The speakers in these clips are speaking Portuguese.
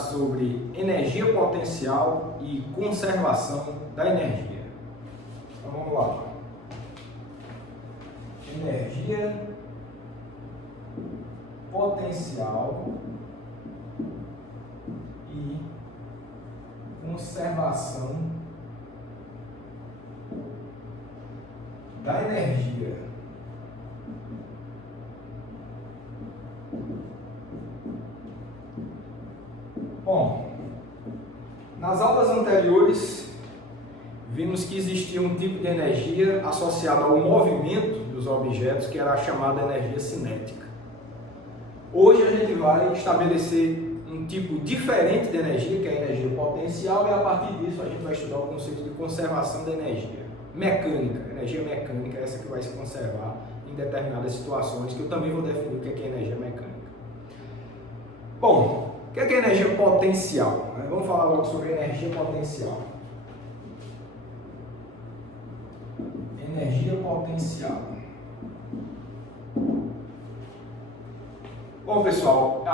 sobre energia potencial e conservação da energia. Então vamos lá. Energia potencial e conservação da energia. Bom, nas aulas anteriores vimos que existia um tipo de energia associada ao movimento dos objetos que era a chamada energia cinética. Hoje a gente vai estabelecer um tipo diferente de energia, que é a energia potencial, e a partir disso a gente vai estudar o conceito de conservação da energia. Mecânica, energia mecânica é essa que vai se conservar em determinadas situações, que eu também vou definir o que é energia mecânica. Bom, o que é energia potencial? Vamos falar logo sobre energia potencial. Energia potencial. Bom, pessoal,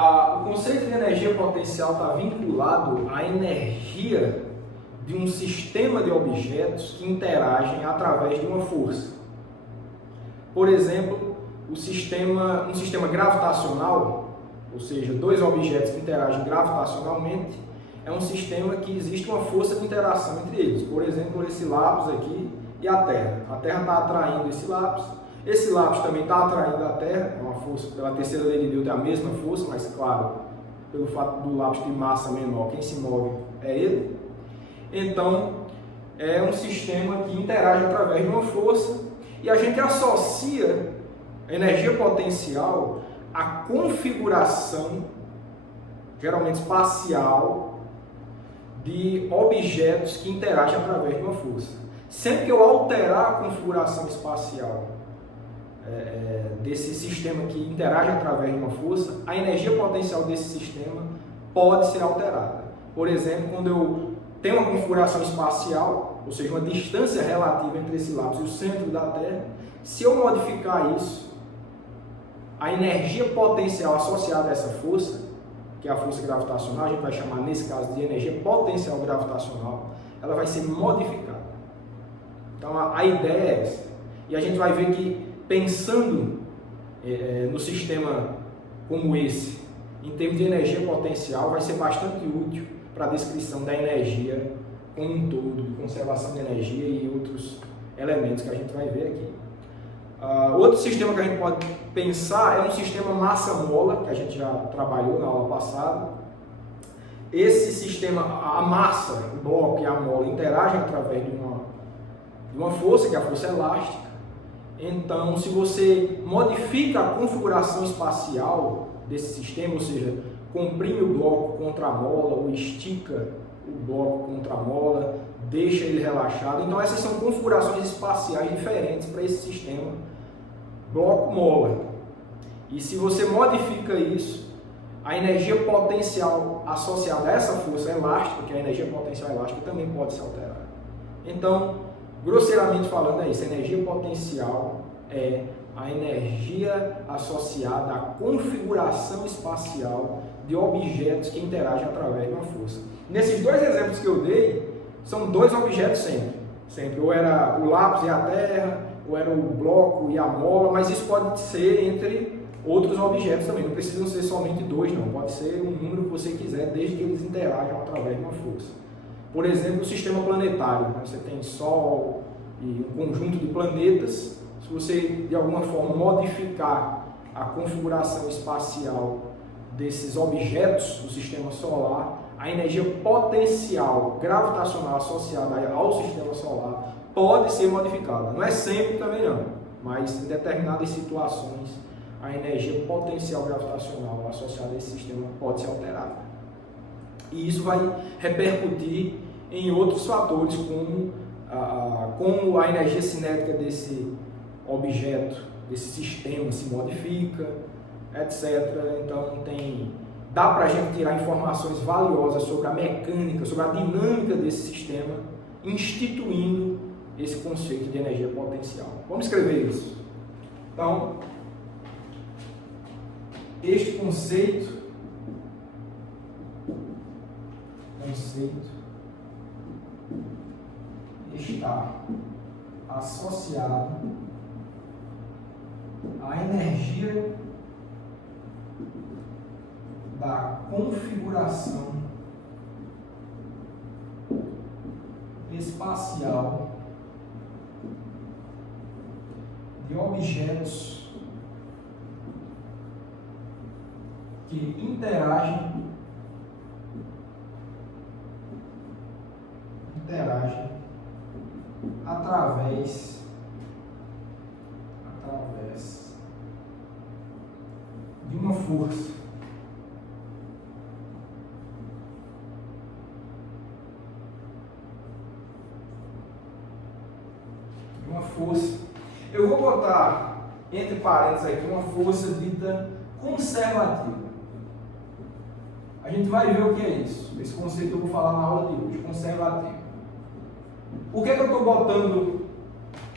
o conceito de energia potencial está vinculado à energia de um sistema de objetos que interagem através de uma força. Por exemplo, um sistema gravitacional, ou seja, dois objetos que interagem gravitacionalmente, é um sistema que existe uma força de interação entre eles. Por exemplo, esse lápis aqui e a Terra. A Terra está atraindo esse lápis também está atraindo a Terra, é uma força, pela terceira lei de Newton é a mesma força, mas claro, pelo fato do lápis ter massa menor, quem se move é ele. Então, é um sistema que interage através de uma força e a gente associa a energia potencial à configuração, geralmente espacial, de objetos que interagem através de uma força. Sempre que eu alterar a configuração espacial desse sistema que interage através de uma força, a energia potencial desse sistema pode ser alterada. Por exemplo, quando eu tenho uma configuração espacial, ou seja, uma distância relativa entre esse lápis e o centro da Terra, se eu modificar isso, a energia potencial associada a essa força, que é a força gravitacional, a gente vai chamar nesse caso de energia potencial gravitacional, ela vai ser modificada. Então a ideia é essa. E a gente vai ver que pensando no sistema como esse, em termos de energia potencial, vai ser bastante útil para a descrição da energia como um todo, de conservação de energia e outros elementos que a gente vai ver aqui. Outro sistema que a gente pode pensar é um sistema massa-mola, que a gente já trabalhou na aula passada. Esse sistema, a massa, o bloco e a mola interagem através de uma força, que é a força elástica. Então, se você modifica a configuração espacial desse sistema, ou seja, comprime o bloco contra a mola ou estica o bloco contra a mola, deixa ele relaxado. Então, essas são configurações espaciais diferentes para esse sistema bloco-mola. E se você modifica isso, a energia potencial associada a essa força elástica, que é a energia potencial elástica, também pode se alterar. Então, grosseiramente falando é isso, a energia potencial é a energia associada à configuração espacial de objetos que interagem através de uma força. Nesses dois exemplos que eu dei, são dois objetos sempre. Ou era o lápis e a Terra, ou era o bloco e a mola, mas isso pode ser entre outros objetos também, não precisam ser somente dois, não. Pode ser um número que você quiser, desde que eles interajam através de uma força. Por exemplo, o sistema planetário, você tem Sol e um conjunto de planetas. Se você, de alguma forma, modificar a configuração espacial desses objetos do sistema solar, a energia potencial gravitacional associada ao sistema solar pode ser modificada. Não é sempre também não, mas em determinadas situações a energia potencial gravitacional associada a esse sistema pode ser alterada. E isso vai repercutir em outros fatores, como a energia cinética desse objeto, desse sistema se modifica, etc. Então dá para a gente tirar informações valiosas sobre a mecânica, sobre a dinâmica desse sistema, instituindo esse conceito de energia potencial. Vamos escrever isso. Então, este conceito conceito está associado à energia da configuração espacial de objetos que interagem através de uma força. Eu vou botar entre parênteses aqui uma força dita conservativa. A gente vai ver o que é isso. Esse conceito eu vou falar na aula de hoje, conservativa. Por que eu estou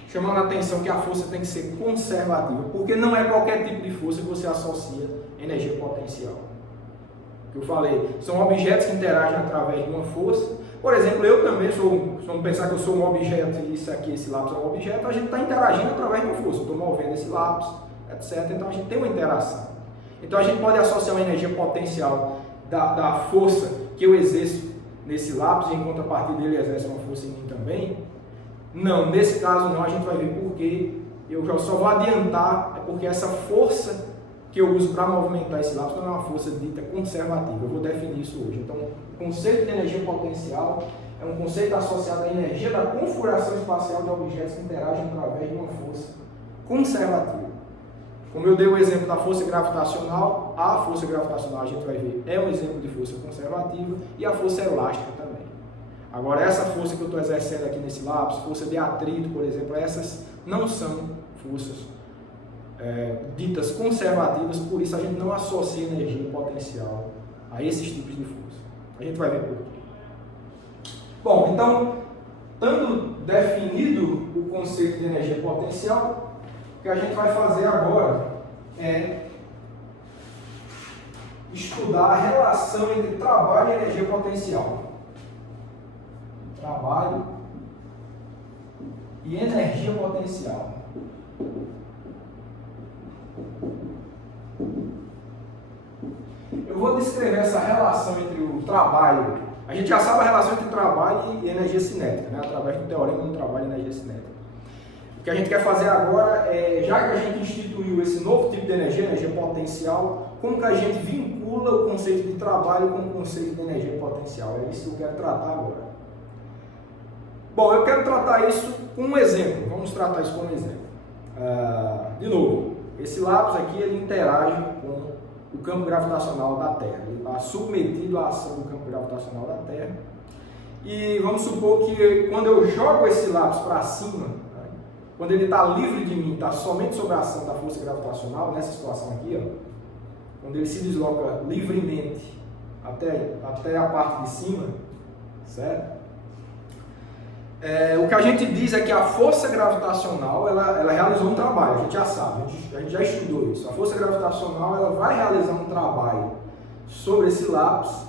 chamando a atenção que a força tem que ser conservativa? Porque não é qualquer tipo de força que você associa energia potencial. O que eu falei, são objetos que interagem através de uma força. Por exemplo, eu também vamos pensar que eu sou um objeto e isso aqui, esse lápis é um objeto, a gente está interagindo através de uma força. Eu estou movendo esse lápis, etc. Então a gente tem uma interação. Então a gente pode associar uma energia potencial da força que eu exerço nesse lápis e em contrapartida ele exerce uma força em mim também. Não, nesse caso não, a gente vai ver porque eu já só vou adiantar, é porque essa força que eu uso para movimentar esse lápis não é uma força dita conservativa. Eu vou definir isso hoje. Então, o conceito de energia potencial é um conceito associado à energia da configuração espacial de objetos que interagem através de uma força conservativa. Como eu dei o exemplo da força gravitacional, a força gravitacional a gente vai ver é um exemplo de força conservativa e a força elástica também. Agora, essa força que eu estou exercendo aqui nesse lápis, força de atrito, por exemplo, essas não são forças ditas conservativas, por isso a gente não associa energia potencial a esses tipos de força. A gente vai ver por quê. Bom, então, tendo definido o conceito de energia potencial, o que a gente vai fazer agora é estudar a relação entre trabalho e energia potencial. Trabalho e energia potencial. Eu vou descrever essa relação entre o trabalho. A gente já sabe a relação entre trabalho e energia cinética, né? Através do teorema do trabalho e energia cinética. O que a gente quer fazer agora é, já que a gente instituiu esse novo tipo de energia potencial, como que a gente vincula o conceito de trabalho com o conceito de energia potencial? É isso que eu quero tratar agora. Bom, eu quero tratar isso com um exemplo. Vamos tratar isso com um exemplo. De novo, esse lápis aqui ele interage com o campo gravitacional da Terra. Ele está submetido à ação do campo gravitacional da Terra. E vamos supor que quando eu jogo esse lápis para cima, quando ele está livre de mim, está somente sob a ação da força gravitacional, nessa situação aqui, ó, quando ele se desloca livremente até a parte de cima, certo? O que a gente diz é que a força gravitacional ela realizou um trabalho, a gente já sabe, a gente já estudou isso. A força gravitacional ela vai realizar um trabalho sobre esse lápis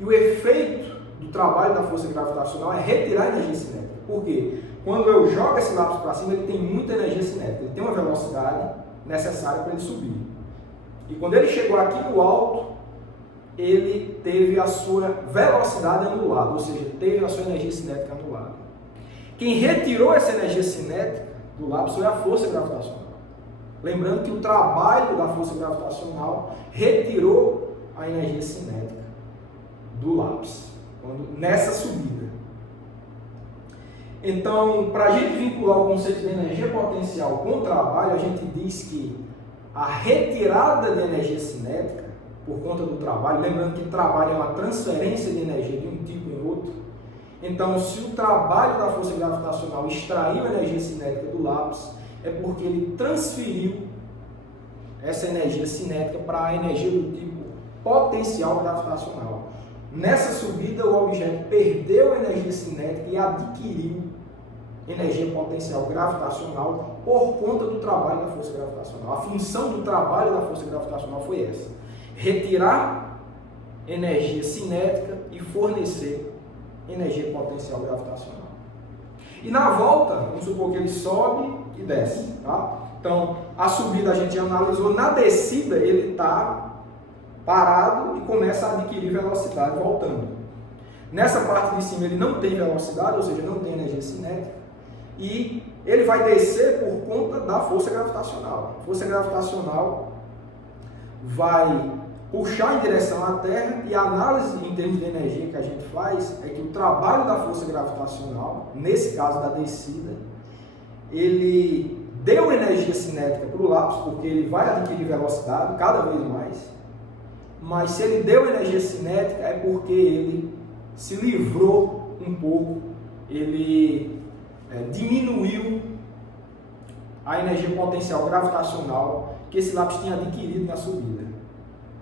e o efeito do trabalho da força gravitacional é retirar a energia cinética. Por quê? Quando eu jogo esse lápis para cima, ele tem muita energia cinética, ele tem uma velocidade necessária para ele subir. E quando ele chegou aqui no alto, ele teve a sua velocidade anulada, ou seja, teve a sua energia cinética anulada. Quem retirou essa energia cinética do lápis foi a força gravitacional. Lembrando que o trabalho da força gravitacional retirou a energia cinética do lápis, nessa subida. Então, para a gente vincular o conceito de energia potencial com o trabalho, a gente diz que a retirada de energia cinética por conta do trabalho, lembrando que trabalho é uma transferência de energia de um tipo em outro. Então, se o trabalho da força gravitacional extraiu a energia cinética do lápis, é porque ele transferiu essa energia cinética para a energia do tipo potencial gravitacional. Nessa subida, o objeto perdeu a energia cinética e adquiriu energia potencial gravitacional por conta do trabalho da força gravitacional. A função do trabalho da força gravitacional foi essa: retirar energia cinética e fornecer energia potencial gravitacional. E na volta, vamos supor que ele sobe e desce, tá? Então, a subida a gente já analisou, na descida ele está parado e começa a adquirir velocidade voltando. Nessa parte de cima ele não tem velocidade, ou seja, não tem energia cinética, e ele vai descer por conta da força gravitacional. A força gravitacional vai puxar em direção à Terra, e a análise em termos de energia que a gente faz é que o trabalho da força gravitacional, nesse caso da descida, ele deu energia cinética para o lápis, porque ele vai adquirir velocidade cada vez mais, mas se ele deu energia cinética é porque ele se livrou um pouco, ele diminuiu a energia potencial gravitacional que esse lápis tinha adquirido na subida.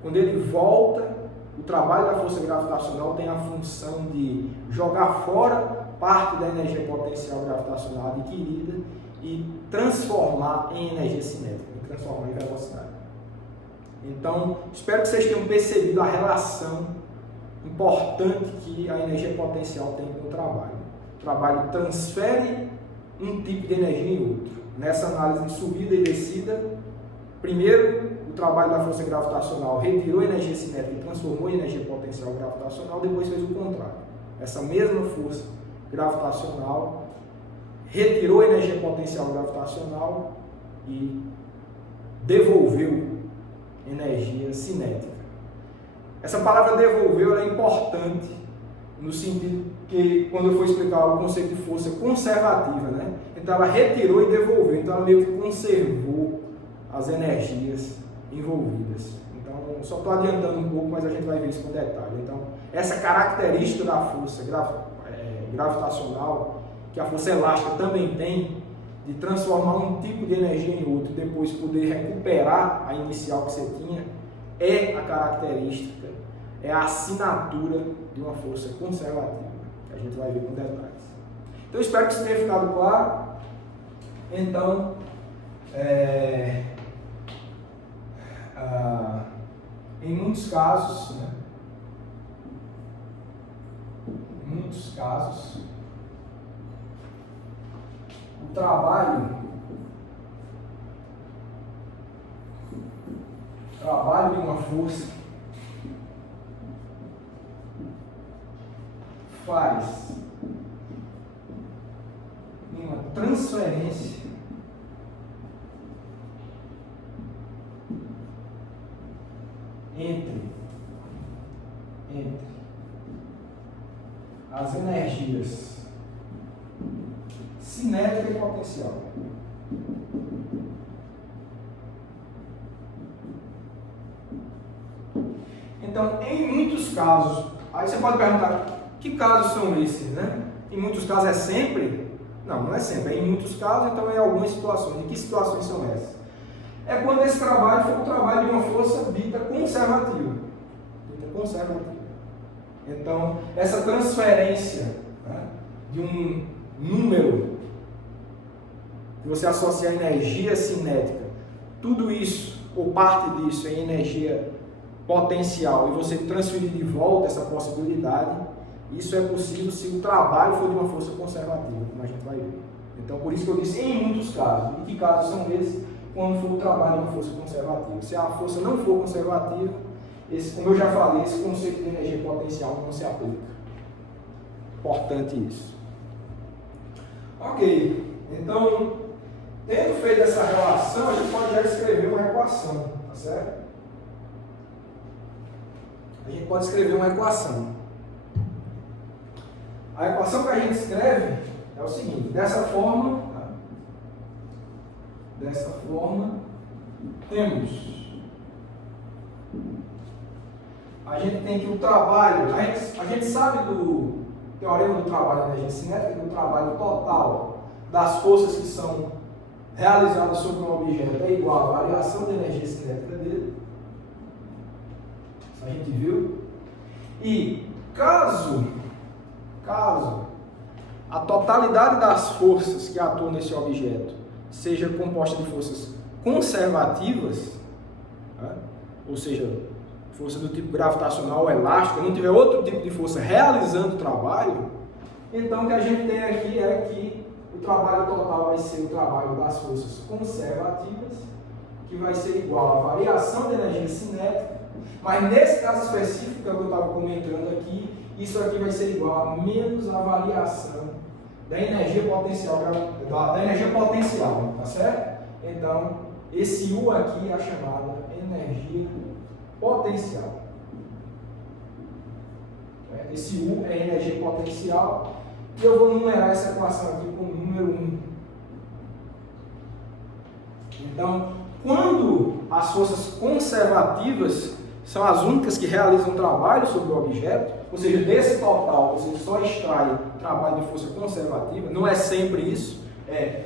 Quando ele volta, o trabalho da força gravitacional tem a função de jogar fora parte da energia potencial gravitacional adquirida e transformar em energia cinética, transformar em velocidade. Então, espero que vocês tenham percebido a relação importante que a energia potencial tem com o trabalho. O trabalho transfere um tipo de energia em outro. Nessa análise de subida e descida, primeiro o trabalho da força gravitacional retirou energia cinética e transformou em energia potencial gravitacional, depois fez o contrário. Essa mesma força gravitacional retirou energia potencial gravitacional e devolveu energia cinética. Essa palavra devolveu é importante no sentido que, quando eu for explicar o conceito de força conservativa, né? Então ela retirou e devolveu, então ela meio que conservou as energias envolvidas. Então, só estou adiantando um pouco, mas a gente vai ver isso com detalhe. Então, essa característica da força gravitacional, que a força elástica também tem, de transformar um tipo de energia em outro, e depois poder recuperar a inicial que você tinha, é a característica, é a assinatura de uma força conservativa, que a gente vai ver com detalhes. Então, espero que isso tenha ficado claro. Então, em muitos casos, né? O trabalho de uma força faz uma transferência entre as energias cinética e potencial. Então, em muitos casos, aí você pode perguntar, que casos são esses, né? Em muitos casos é sempre? Não é sempre, é em muitos casos, então em algumas situações. E que situações são essas? É quando esse trabalho for um trabalho de uma força dita conservativa. Então, essa transferência, né, de um número que você associa a energia cinética, tudo isso, ou parte disso, é energia potencial, e você transferir de volta essa possibilidade, isso é possível se o trabalho for de uma força conservativa, como a gente vai ver. Então, por isso que eu disse em muitos casos. E que casos são esses? Quando for o trabalho de uma força conservativa. Se a força não for conservativa, como eu já falei, esse conceito de energia potencial não se aplica. Importante isso. Ok, então, tendo feito essa relação, a gente pode já escrever uma equação, tá certo? A gente pode escrever uma equação. A equação que a gente escreve é o seguinte: dessa forma, temos. A gente tem que o trabalho, a gente sabe do teorema do trabalho da energia cinética, do trabalho total das forças que são realizadas sobre um objeto é igual à variação da energia cinética dele. Isso a gente viu. E caso a totalidade das forças que atuam nesse objeto seja composta de forças conservativas, né? Ou seja, força do tipo gravitacional ou elástica, não tiver outro tipo de força realizando o trabalho, então o que a gente tem aqui é que o trabalho total vai ser o trabalho das forças conservativas, que vai ser igual à variação de energia cinética, mas nesse caso específico que eu estava comentando aqui, isso aqui vai ser igual a menos a variação da energia potencial, tá certo? Então, esse U aqui é a chamada energia potencial. Esse U é energia potencial e eu vou numerar essa equação aqui com o número 1. Então, quando as forças conservativas são as únicas que realizam trabalho sobre o objeto, ou seja, desse total você só extrai trabalho de força conservativa, não é sempre isso,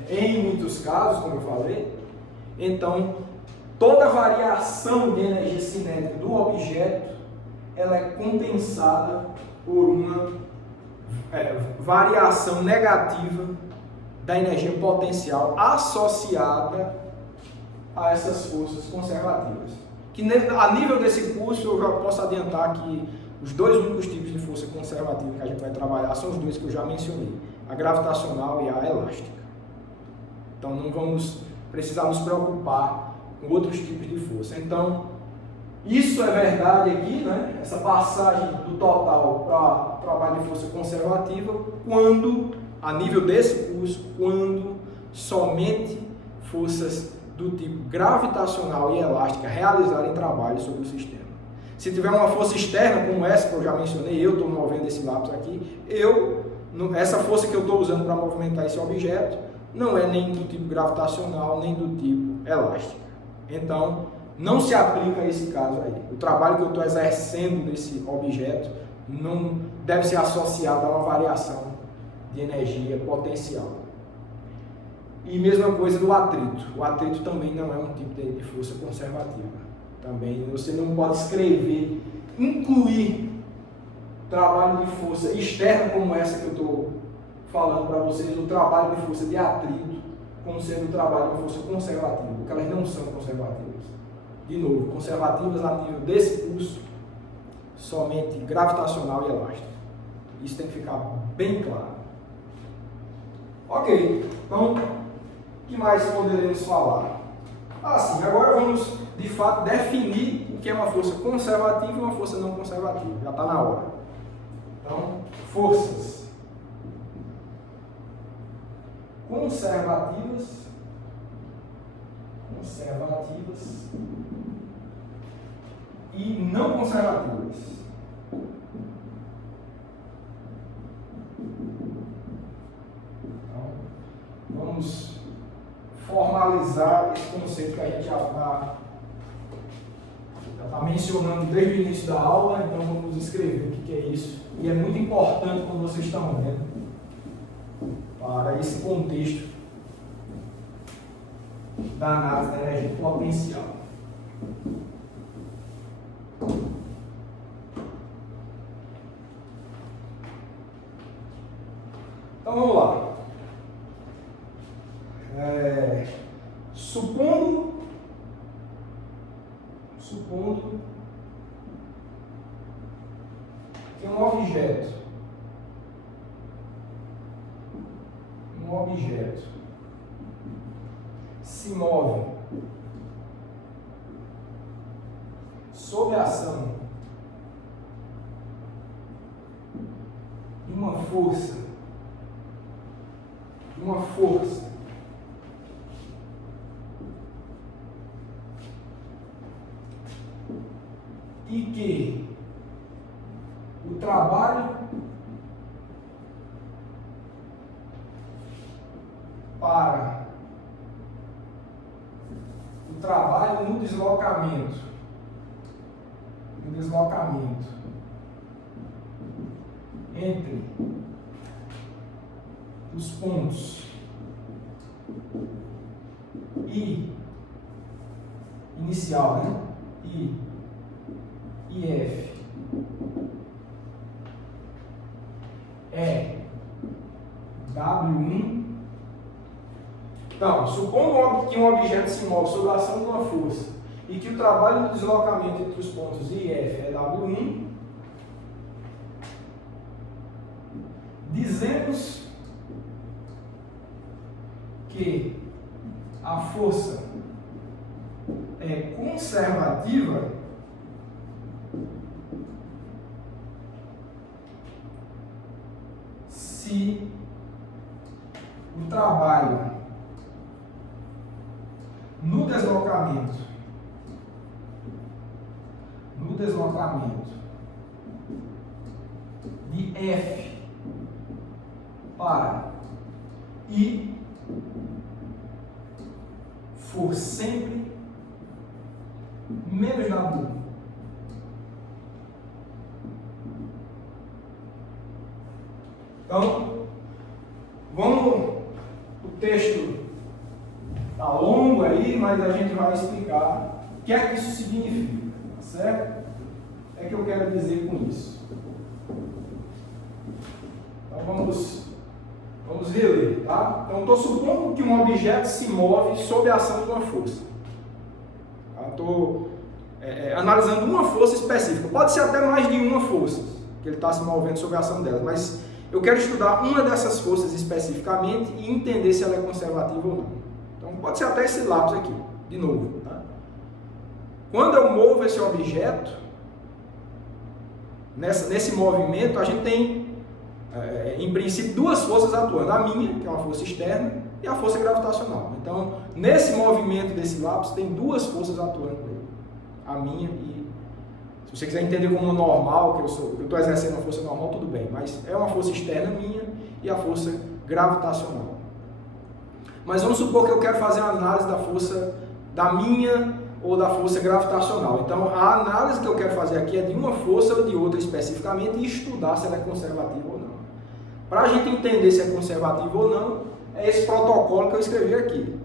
em muitos casos, como eu falei, então toda variação de energia cinética do objeto ela é compensada por uma variação negativa da energia potencial associada a essas forças conservativas. Que a nível desse curso eu já posso adiantar que os dois únicos tipos de força conservativa que a gente vai trabalhar são os dois que eu já mencionei, a gravitacional e a elástica. Então não vamos precisar nos preocupar com outros tipos de força. Então, isso é verdade aqui, né? Essa passagem do total para trabalho de força conservativa, quando, a nível desse curso, quando somente forças do tipo gravitacional e elástica realizarem trabalho sobre o sistema. Se tiver uma força externa, como essa que eu já mencionei, eu estou movendo esse lápis aqui, essa força que eu estou usando para movimentar esse objeto, não é nem do tipo gravitacional, nem do tipo elástica. Então, não se aplica a esse caso aí. O trabalho que eu estou exercendo nesse objeto não deve ser associado a uma variação de energia potencial. E mesma coisa do atrito. O atrito também não é um tipo de força conservativa. Também você não pode escrever, incluir trabalho de força externa como essa que eu estou falando para vocês, o trabalho de força de atrito, como sendo o trabalho de força conservativa, porque elas não são conservativas. De novo, conservativas a nível desse curso, somente gravitacional e elástica. Isso tem que ficar bem claro. Ok, então, o que mais poderemos falar? Sim, agora vamos, de fato, definir o que é uma força conservativa e uma força não conservativa. Já está na hora. Então, forças conservativas e não conservativas. Então, vamos formalizar esse conceito que a gente já está mencionando desde o início da aula, então vamos escrever o que é isso. E é muito importante, como vocês estão vendo, para esse contexto da análise da energia potencial. Então vamos lá. Supondo que um objeto se move sob a ação de uma força e que o trabalho no deslocamento entre os pontos I inicial, né? I e F é W1. Então, supondo que um objeto se move sob a ação de uma força e que o trabalho de deslocamento entre os pontos I e F é W1, dizemos que a força é conservativa se o trabalho no deslocamento de F para I for sempre menos W1. Então, o texto está longo aí, mas a gente vai explicar o que é que isso significa, tá certo? O que é que eu quero dizer com isso? Então vamos reler, tá? Então estou supondo que um objeto se move sob a ação de uma força. Estou analisando uma força específica. Pode ser até mais de uma força que ele está se movendo sob a ação dela, mas eu quero estudar uma dessas forças especificamente e entender se ela é conservativa ou não. Então pode ser até esse lápis aqui, de novo. Tá? Quando eu movo esse objeto, nesse movimento, a gente tem, em princípio, duas forças atuando. A minha, que é uma força externa, e a força gravitacional. Então, nesse movimento desse lápis, tem duas forças atuando nele. A minha e... Se você quiser entender como normal, que eu estou exercendo uma força normal, tudo bem. Mas é uma força externa minha e a força gravitacional. Mas vamos supor que eu quero fazer uma análise da força da minha ou da força gravitacional. Então, a análise que eu quero fazer aqui é de uma força ou de outra especificamente e estudar se ela é conservativa ou não. Para a gente entender se é conservativa ou não, é esse protocolo que eu escrevi aqui.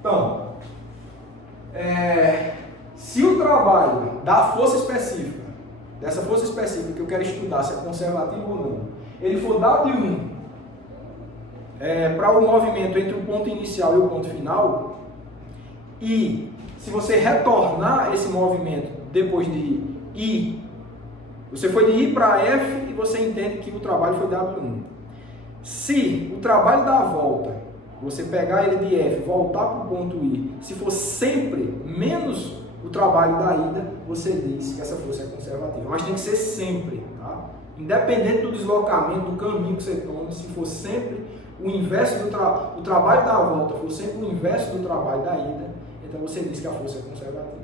Então, se o trabalho da força específica, dessa força específica que eu quero estudar se é conservativa ou não, ele for W1 para o movimento entre o ponto inicial e o ponto final, e se você retornar esse movimento depois de I, você foi de I para F e você entende que o trabalho foi W1. Se o trabalho da volta, você pegar ele de F, voltar para o ponto I, se for sempre menos o trabalho da ida, você diz que essa força é conservativa. Mas tem que ser sempre, tá? Independente do deslocamento, do caminho que você toma, se for sempre o inverso o trabalho da volta for sempre o inverso do trabalho da ida, então você diz que a força é conservativa.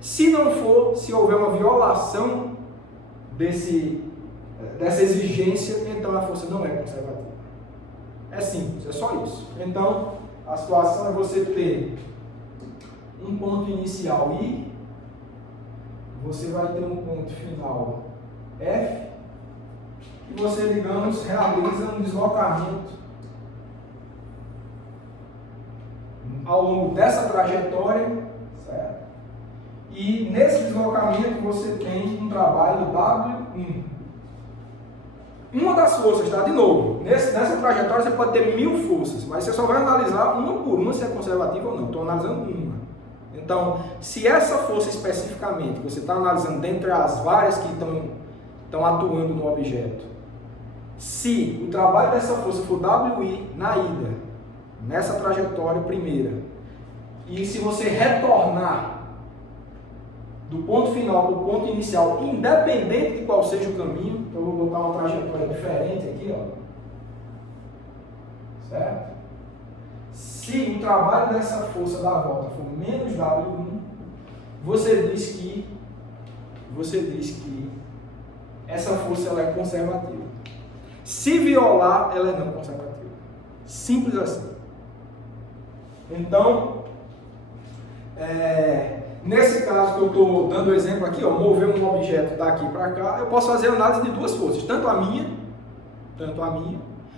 Se não for, se houver uma violação dessa exigência, então a força não é conservativa. É simples, é só isso. Então, a situação é você ter um ponto inicial I, você vai ter um ponto final F, e você, digamos, realiza um deslocamento ao longo dessa trajetória, certo? E nesse deslocamento você tem um trabalho W1. Uma das forças, tá? De novo, nessa trajetória você pode ter 1000 forças, mas você só vai analisar uma por uma se é conservativa ou não. Estou analisando uma. Então, se essa força especificamente, você está analisando dentre as várias que estão atuando no objeto, se o trabalho dessa força for WI na ida, nessa trajetória primeira, e se você retornar do ponto final para o ponto inicial, independente de qual seja o caminho, eu vou botar uma trajetória diferente aqui, ó, certo? Se o trabalho dessa força da volta for menos W1, você diz que essa força ela é conservativa. Se violar, ela é não conservativa. Simples assim. Então, nesse caso que eu estou dando o exemplo aqui, ó, mover um objeto daqui para cá, eu posso fazer análise de duas forças, tanto a minha,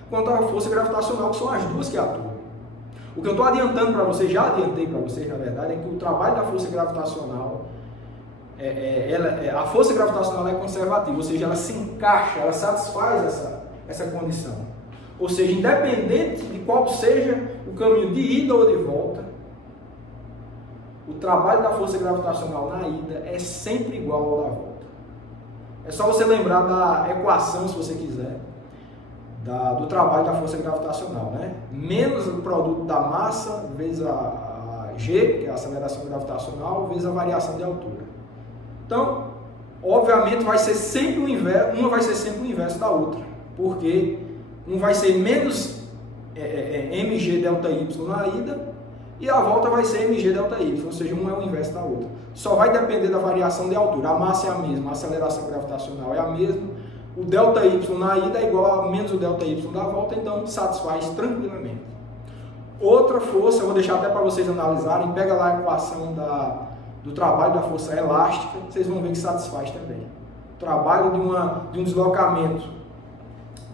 quanto a força gravitacional, que são as duas que atuam. O que eu estou adiantando para vocês, já adiantei para vocês, na verdade, é que o trabalho da força gravitacional, a força gravitacional é conservativa, ou seja, ela se encaixa, ela satisfaz essa condição. Ou seja, independente de qual seja o caminho de ida ou de volta, o trabalho da força gravitacional na ida é sempre igual ao da volta. É só você lembrar da equação, se você quiser, do trabalho da força gravitacional, né? Menos o produto da massa vezes a G, que é a aceleração gravitacional, vezes a variação de altura. Então, obviamente, vai ser sempre o inverso, uma vai ser sempre o inverso da outra, porque um vai ser menos mg delta y na ida e a volta vai ser mg delta y, ou seja, um é o inverso da outra. Só vai depender da variação de altura. A massa é a mesma, a aceleração gravitacional é a mesma, o delta y na ida é igual a menos o delta y da volta, então satisfaz tranquilamente. Outra força, eu vou deixar até para vocês analisarem, pega lá a equação do trabalho da força elástica, vocês vão ver que satisfaz também. O trabalho de um deslocamento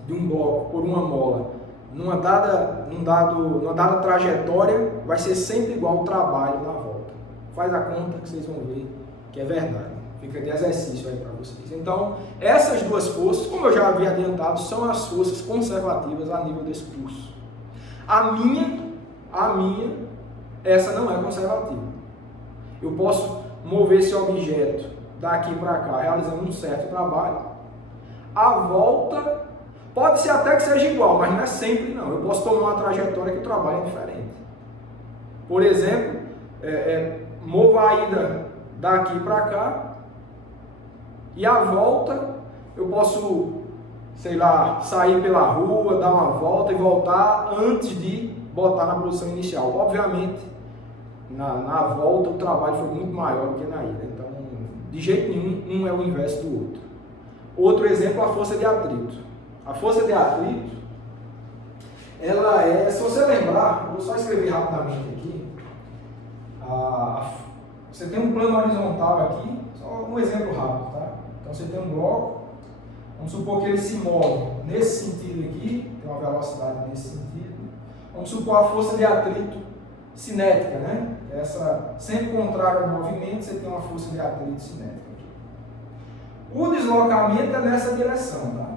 de um bloco por uma mola numa dada trajetória vai ser sempre igual ao trabalho na volta. Faz a conta que vocês vão ver que é verdade. Fica de exercício aí para vocês. Então, essas duas forças, como eu já havia adiantado, são as forças conservativas a nível desse curso. A minha, essa não é conservativa. Eu posso mover esse objeto daqui para cá, realizando um certo trabalho. A volta pode ser até que seja igual, mas não é sempre não. Eu posso tomar uma trajetória que o trabalho é diferente. Por exemplo, movo a ida daqui para cá e a volta eu posso, sei lá, sair pela rua, dar uma volta e voltar antes de botar na posição inicial. Obviamente, na volta o trabalho foi muito maior do que na ida. Então, de jeito nenhum, um é o inverso do outro. Outro exemplo, a força de atrito. A força de atrito, ela é, se você lembrar, vou só escrever rapidamente aqui, você tem um plano horizontal aqui, só um exemplo rápido, tá? Então você tem um bloco, vamos supor que ele se move nesse sentido aqui, tem uma velocidade nesse sentido, vamos supor a força de atrito cinética, né? Sempre contrário ao movimento, você tem uma força de atrito cinética aqui. O deslocamento é nessa direção, tá?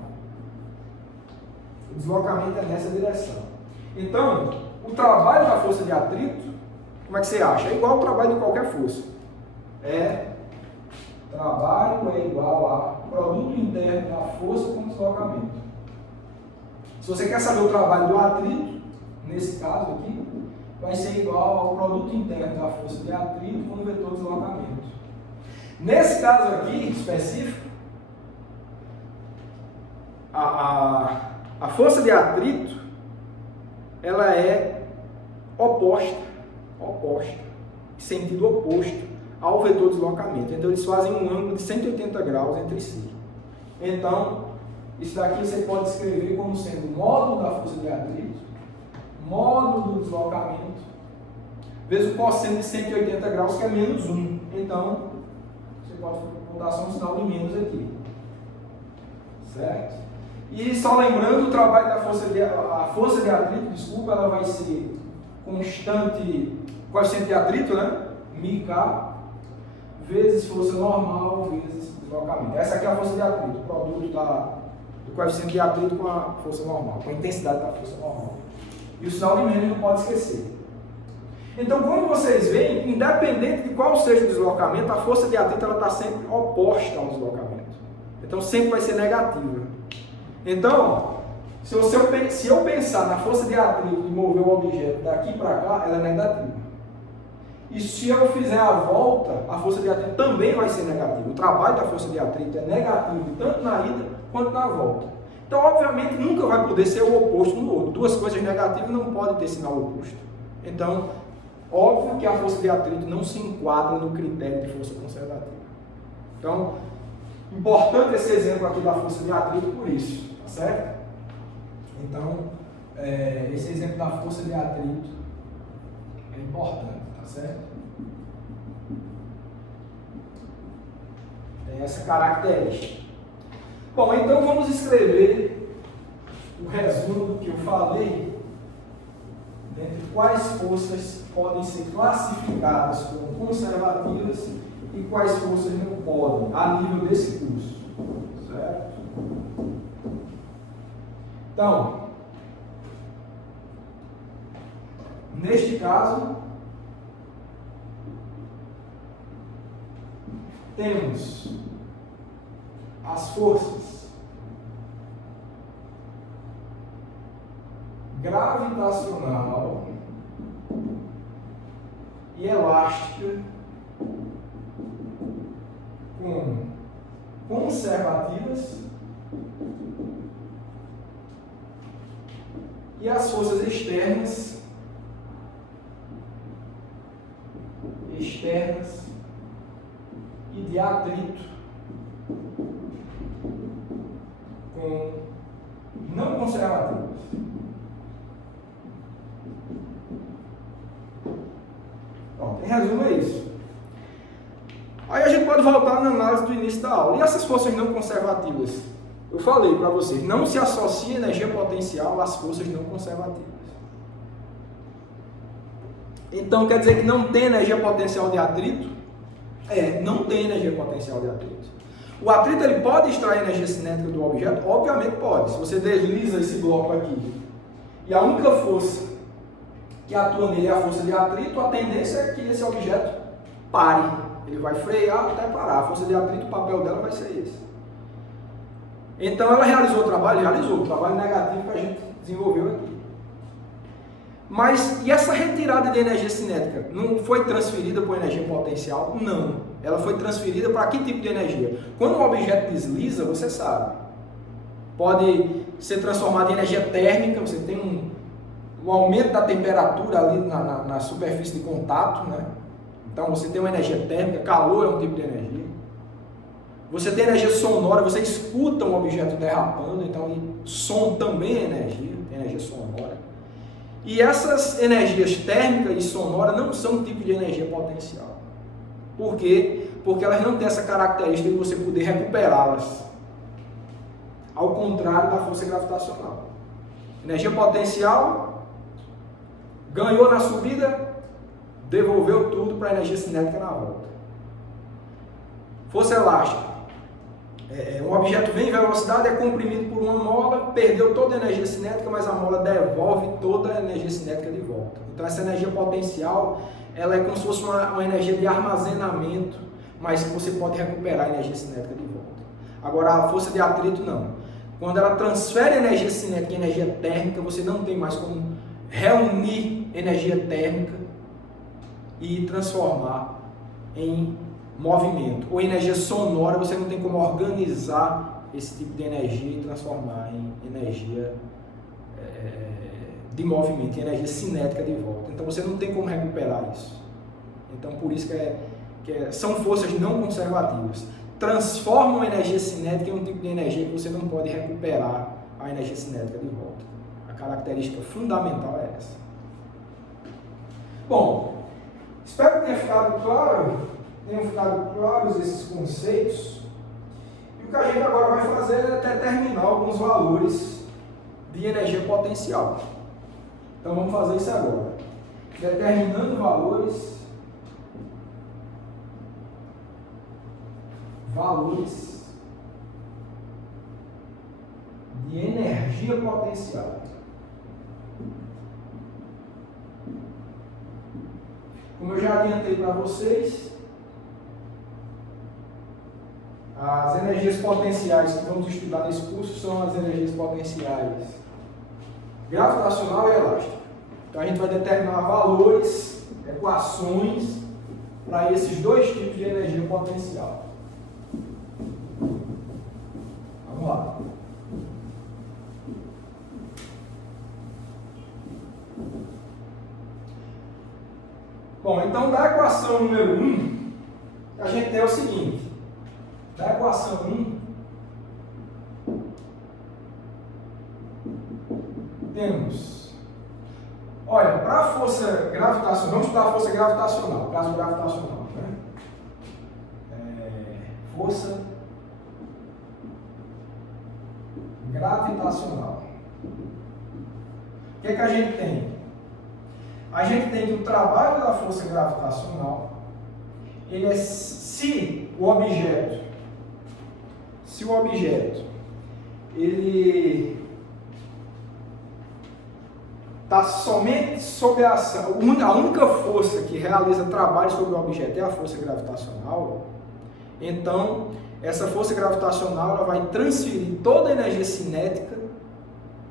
O deslocamento é nessa direção. Então, o trabalho da força de atrito, como é que você acha? É igual ao trabalho de qualquer força. Trabalho é igual a produto interno da força com deslocamento. Se você quer saber o trabalho do atrito, nesse caso aqui, vai ser igual ao produto interno da força de atrito com o vetor de deslocamento. Nesse caso aqui, específico, a força de atrito, ela é oposta, sentido oposto ao vetor de deslocamento. Então, eles fazem um ângulo de 180 graus entre si. Então, isso daqui você pode escrever como sendo o módulo da força de atrito, módulo do deslocamento, vezes o cosseno de 180 graus, que é menos 1. Então, você pode botar só um sinal de menos aqui. Certo? E só lembrando, o trabalho da força de atrito, desculpa, ela vai ser constante, coeficiente de atrito, né? μk, vezes força normal, vezes deslocamento. Essa aqui é a força de atrito, o produto do coeficiente de atrito com a força normal, com a intensidade da força normal. E o sinal de menos não pode esquecer. Então, como vocês veem, independente de qual seja o deslocamento, a força de atrito está sempre oposta ao deslocamento. Então, sempre vai ser negativa. Então, se eu pensar na força de atrito de mover o objeto daqui para cá, ela é negativa. E se eu fizer a volta, a força de atrito também vai ser negativa. O trabalho da força de atrito é negativo tanto na ida quanto na volta. Então, obviamente, nunca vai poder ser o oposto no outro. Duas coisas negativas não podem ter sinal oposto. Então, óbvio que a força de atrito não se enquadra no critério de força conservativa. Então, importante esse exemplo aqui da força de atrito por isso, tá certo? Então, esse exemplo da força de atrito é importante, tá certo? Tem essa característica. Bom, então vamos escrever o resumo do que eu falei, dentre quais forças podem ser classificadas como conservativas e quais forças não podem, a nível desse curso. Certo? Então, neste caso, temos as forças gravitacional e elástica como conservativas e as forças externas e de atrito com não conservativas. Bom, em resumo é isso. Aí a gente pode voltar na análise do início da aula. E essas forças não conservativas? Eu falei para vocês, não se associa energia potencial às forças não conservativas. Então quer dizer que não tem energia potencial de atrito? Não tem energia potencial de atrito. O atrito ele pode extrair energia cinética do objeto? Obviamente pode. Se você desliza esse bloco aqui e a única força que atua nele é a força de atrito, a tendência é que esse objeto pare. Ele vai frear até parar. A força de atrito, o papel dela vai ser esse. Então ela realizou o trabalho? Realizou. O trabalho negativo que a gente desenvolveu aqui. Mas, e essa retirada de energia cinética não foi transferida para energia potencial? Não. Ela foi transferida para que tipo de energia? Quando um objeto desliza, você sabe, pode ser transformado em energia térmica, você tem um aumento da temperatura ali na superfície de contato, né? Então você tem uma energia térmica, calor é um tipo de energia. Você tem energia sonora, você escuta um objeto derrapando, então som também é energia, tem energia sonora. E essas energias térmica e sonora não são um tipo de energia potencial. Por quê? Porque elas não têm essa característica de você poder recuperá-las. Ao contrário da força gravitacional. Energia potencial, ganhou na subida, devolveu tudo para a energia cinética na volta. Força elástica. Um objeto vem em velocidade, é comprimido por uma mola, perdeu toda a energia cinética, mas a mola devolve toda a energia cinética de volta. Então essa energia potencial, ela é como se fosse uma energia de armazenamento, mas que você pode recuperar a energia cinética de volta. Agora a força de atrito não. Quando ela transfere energia cinética em energia térmica, você não tem mais como reunir energia térmica e transformar em movimento. Ou energia sonora, você não tem como organizar esse tipo de energia e transformar em energia de movimento, em energia cinética de volta. Então você não tem como recuperar isso. Então por isso que são forças não conservativas. Transformam a energia cinética em um tipo de energia que você não pode recuperar a energia cinética de volta. A característica fundamental é essa. Bom, espero que tenha ficado claro. Tenham ficado claros esses conceitos. E o que a gente agora vai fazer é determinar alguns valores de energia potencial. Então vamos fazer isso agora. Determinando valores de energia potencial. Como eu já adiantei para vocês, as energias potenciais que vamos estudar nesse curso são as energias potenciais gravitacional e elástica. Então a gente vai determinar valores, equações para esses dois tipos de energia potencial. Vamos lá. Bom, então da equação número 1, a gente tem o seguinte. Da equação 1, temos, olha, para a força gravitacional, vamos estudar a força gravitacional, caso gravitacional, né? Força gravitacional. O que é que a gente tem? A gente tem que o trabalho da força gravitacional, ele é se o objeto ele está somente sob a ação, a única força que realiza trabalho sobre o objeto é a força gravitacional, Então, essa força gravitacional ela vai transferir toda a energia cinética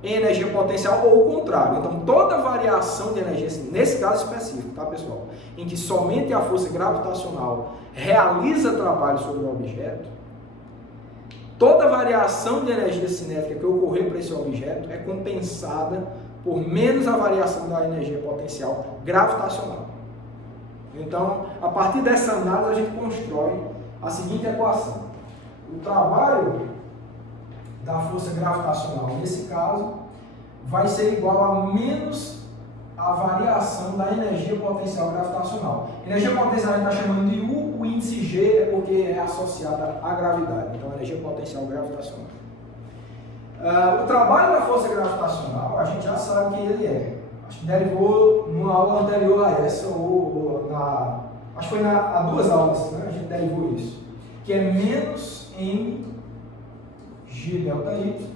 em energia potencial ou o contrário. Então, toda variação de energia, nesse caso específico, tá, pessoal? Em que somente a força gravitacional realiza trabalho sobre o objeto, toda variação de energia cinética que ocorrer para esse objeto é compensada por menos a variação da energia potencial gravitacional. Então, a partir dessa análise, a gente constrói a seguinte equação. O trabalho da força gravitacional, nesse caso, vai ser igual a menos a variação da energia potencial gravitacional. Energia potencial a gente está chamando de U, o índice G é porque é associada à gravidade. Então, energia potencial gravitacional. O trabalho da força gravitacional, a gente já sabe quem ele é. Acho que derivou numa aula anterior a essa, acho que foi há 2 aulas, né? A gente derivou isso. Que é menos M G delta Y,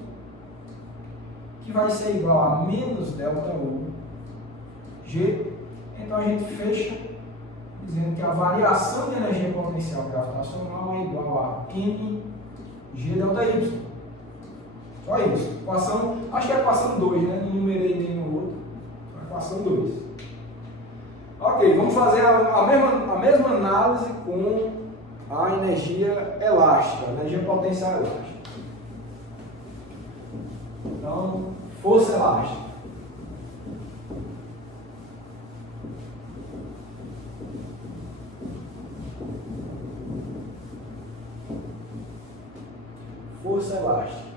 que vai ser igual a menos delta U G. Então a gente fecha dizendo que a variação de energia potencial gravitacional é igual a M G delta Y. Só isso. Equação, acho que é a equação 2, né? Não numerei nenhum outro. A equação 2. Ok, vamos fazer a mesma análise com a energia elástica, a energia potencial elástica. Então, força elástica. Força elástica.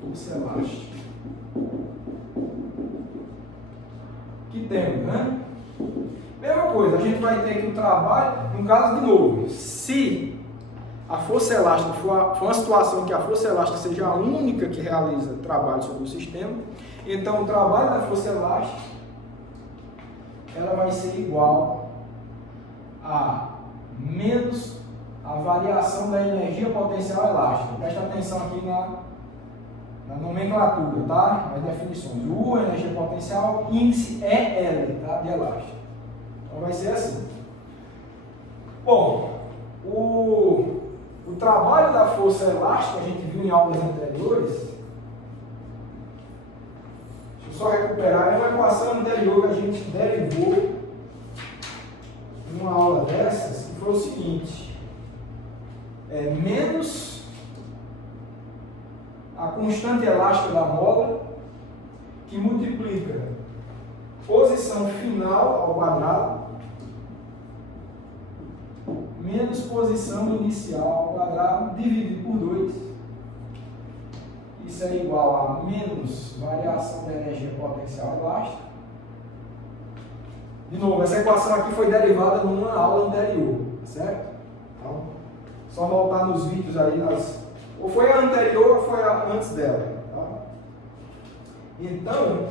Força elástica. Que temos, né? Mesma coisa, a gente vai ter que o trabalho, no caso de novo, se a força elástica for uma situação que a força elástica seja a única que realiza trabalho sobre o sistema, então o trabalho da força elástica ela vai ser igual a menos a variação da energia potencial elástica. Presta atenção aqui na nomenclatura, tá? Nas definições. U, energia potencial, índice EL, tá? De elástica. Então vai ser assim. Bom, o trabalho da força elástica, a gente viu em aulas anteriores. Deixa eu só recuperar. É uma equação anterior que a gente derivou numa aula dessas, que foi o seguinte. Menos a constante elástica da mola, que multiplica posição final ao quadrado, menos posição inicial ao quadrado, dividido por 2. Isso é igual a menos variação da energia potencial elástica. De novo, essa equação aqui foi derivada numa aula anterior, certo? Então, só voltar nos vídeos aí, ou foi a anterior ou foi a antes dela. Tá? Então,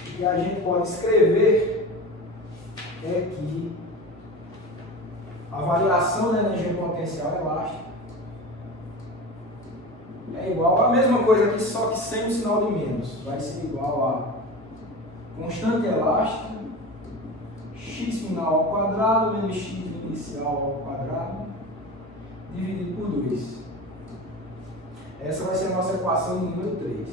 o que a gente pode escrever é que a variação da energia potencial elástica é igual a mesma coisa aqui, só que sem o sinal de menos. Vai ser igual a constante elástica, x final ao quadrado, menos x inicial ao quadrado, dividido por 2. Essa vai ser a nossa equação número 3.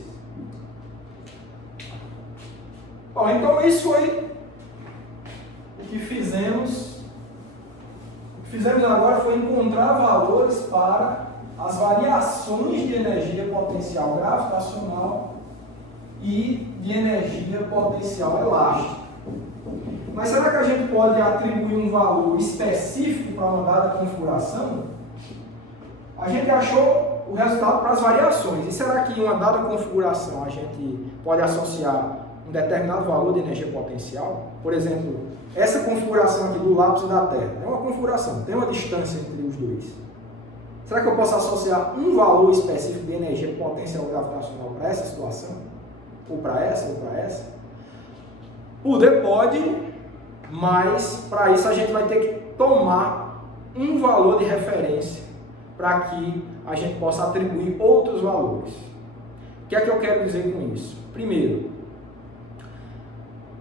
Bom, então isso foi o que fizemos. O que fizemos agora foi encontrar valores para as variações de energia potencial gravitacional e de energia potencial elástica. Mas será que a gente pode atribuir um valor específico para uma dada configuração? A gente achou o resultado para as variações. E será que em uma dada configuração a gente pode associar um determinado valor de energia potencial? Por exemplo, essa configuração aqui do lápis da Terra é uma configuração, tem uma distância entre os dois. Será que eu posso associar um valor específico de energia potencial gravitacional para essa situação? Ou para essa, ou para essa? Poder pode, mas para isso a gente vai ter que tomar um valor de referência para que a gente possa atribuir outros valores. O que é que eu quero dizer com isso? Primeiro,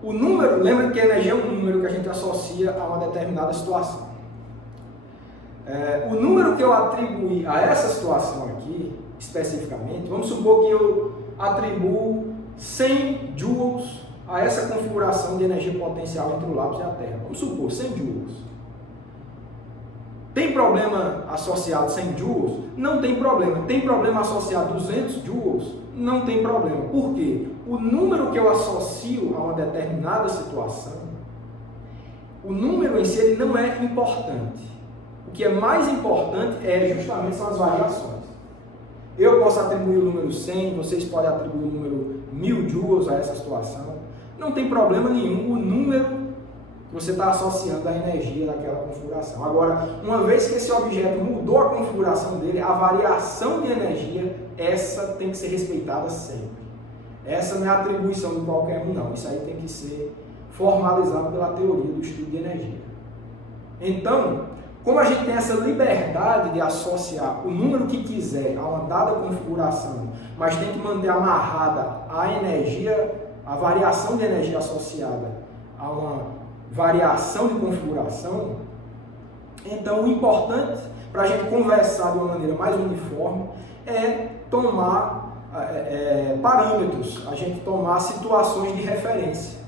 o número, lembra que a energia é um número que a gente associa a uma determinada situação. O número que eu atribuí a essa situação aqui, especificamente, vamos supor que eu atribuo 100 joules a essa configuração de energia potencial entre o lápis e a Terra. Vamos supor, 100 joules. Tem problema associado a 100 joules? Não tem problema. Tem problema associado a 200 joules? Não tem problema. Por quê? O número que eu associo a uma determinada situação, o número em si ele não é importante. O que é mais importante justamente são as variações. Eu posso atribuir o número 100, vocês podem atribuir o número 1000 joules a essa situação. Não tem problema nenhum o número que você está associando à energia daquela configuração. Agora, uma vez que esse objeto mudou a configuração dele, a variação de energia, essa tem que ser respeitada sempre. Essa não é atribuição de qualquer um, não. Isso aí tem que ser formalizado pela teoria do estudo de energia. Então, como a gente tem essa liberdade de associar o número que quiser a uma dada configuração, mas tem que manter amarrada a energia, a variação de energia associada a uma variação de configuração, então o importante para a gente conversar de uma maneira mais uniforme é tomar parâmetros, a gente tomar situações de referência.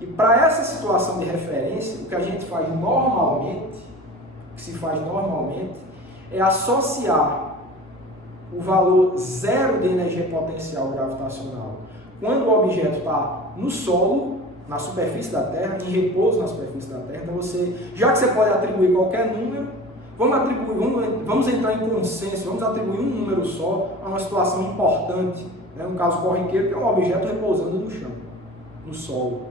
E para essa situação de referência, o que a gente faz normalmente, é associar o valor zero de energia potencial gravitacional quando o objeto está no solo, na superfície da Terra, em repouso na superfície da Terra. Então já que você pode atribuir qualquer número, vamos entrar em consenso, vamos atribuir um número só a uma situação importante, né? Um caso corriqueiro, que é um objeto repousando no chão, no solo.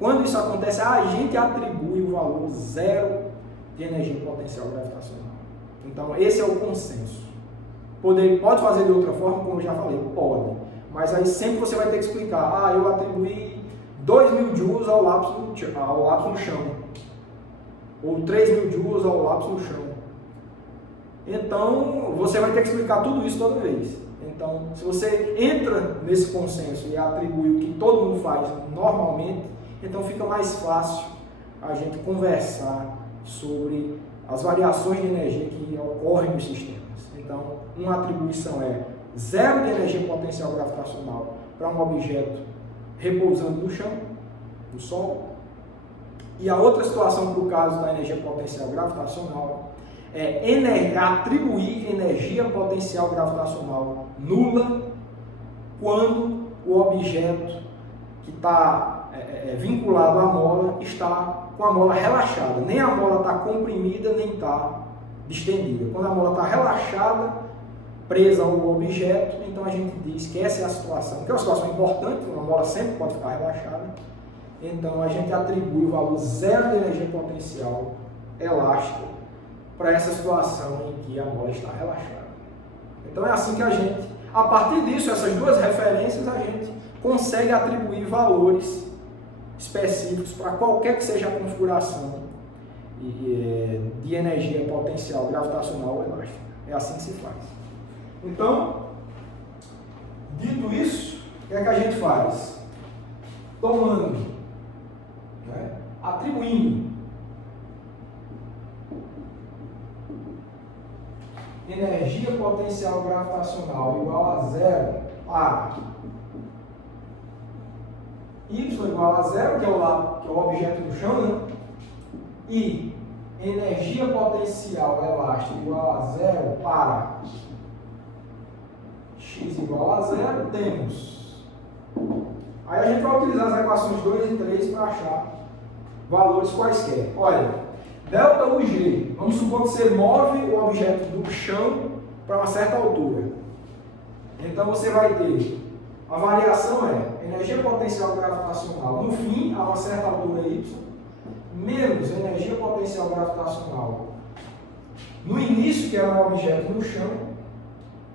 Quando isso acontece, a gente atribui o valor zero de energia potencial gravitacional. Então, esse é o consenso. Pode fazer de outra forma, como eu já falei? Pode. Mas aí sempre você vai ter que explicar, eu atribuí 2.000 joules ao lápis no chão, ou 3.000 joules ao lápis no chão. Então, você vai ter que explicar tudo isso toda vez. Então, se você entra nesse consenso e atribui o que todo mundo faz normalmente, então fica mais fácil a gente conversar sobre as variações de energia que ocorrem nos sistemas. Então, uma atribuição é zero de energia potencial gravitacional para um objeto repousando no chão, no Sol. E a outra situação, para o caso da energia potencial gravitacional, é atribuir energia potencial gravitacional nula quando o objeto que está vinculado à mola está com a mola relaxada. Nem a mola está comprimida, nem está distendida. Quando a mola está relaxada, presa ao objeto, então a gente diz que essa é a situação, que é uma situação importante, a mola sempre pode ficar relaxada. Então a gente atribui o valor zero de energia potencial elástica para essa situação em que a mola está relaxada. Então é assim que a partir disso, essas duas referências, a gente consegue atribuir valores específicos para qualquer que seja a configuração de energia potencial gravitacional ou elástica. É assim que se faz. Então, dito isso, o que é que a gente faz? Tomando, atribuindo energia potencial gravitacional igual a zero para y igual a zero, que é o objeto no chão, né? E energia potencial elástica igual a zero para x igual a zero, temos. Aí a gente vai utilizar as equações 2 e 3 para achar valores quaisquer. Olha, delta UG, vamos supor que você move o objeto do chão para uma certa altura. Então você vai ter, a variação é energia potencial gravitacional no fim, a uma certa altura y, menos energia potencial gravitacional no início, que era um objeto no chão,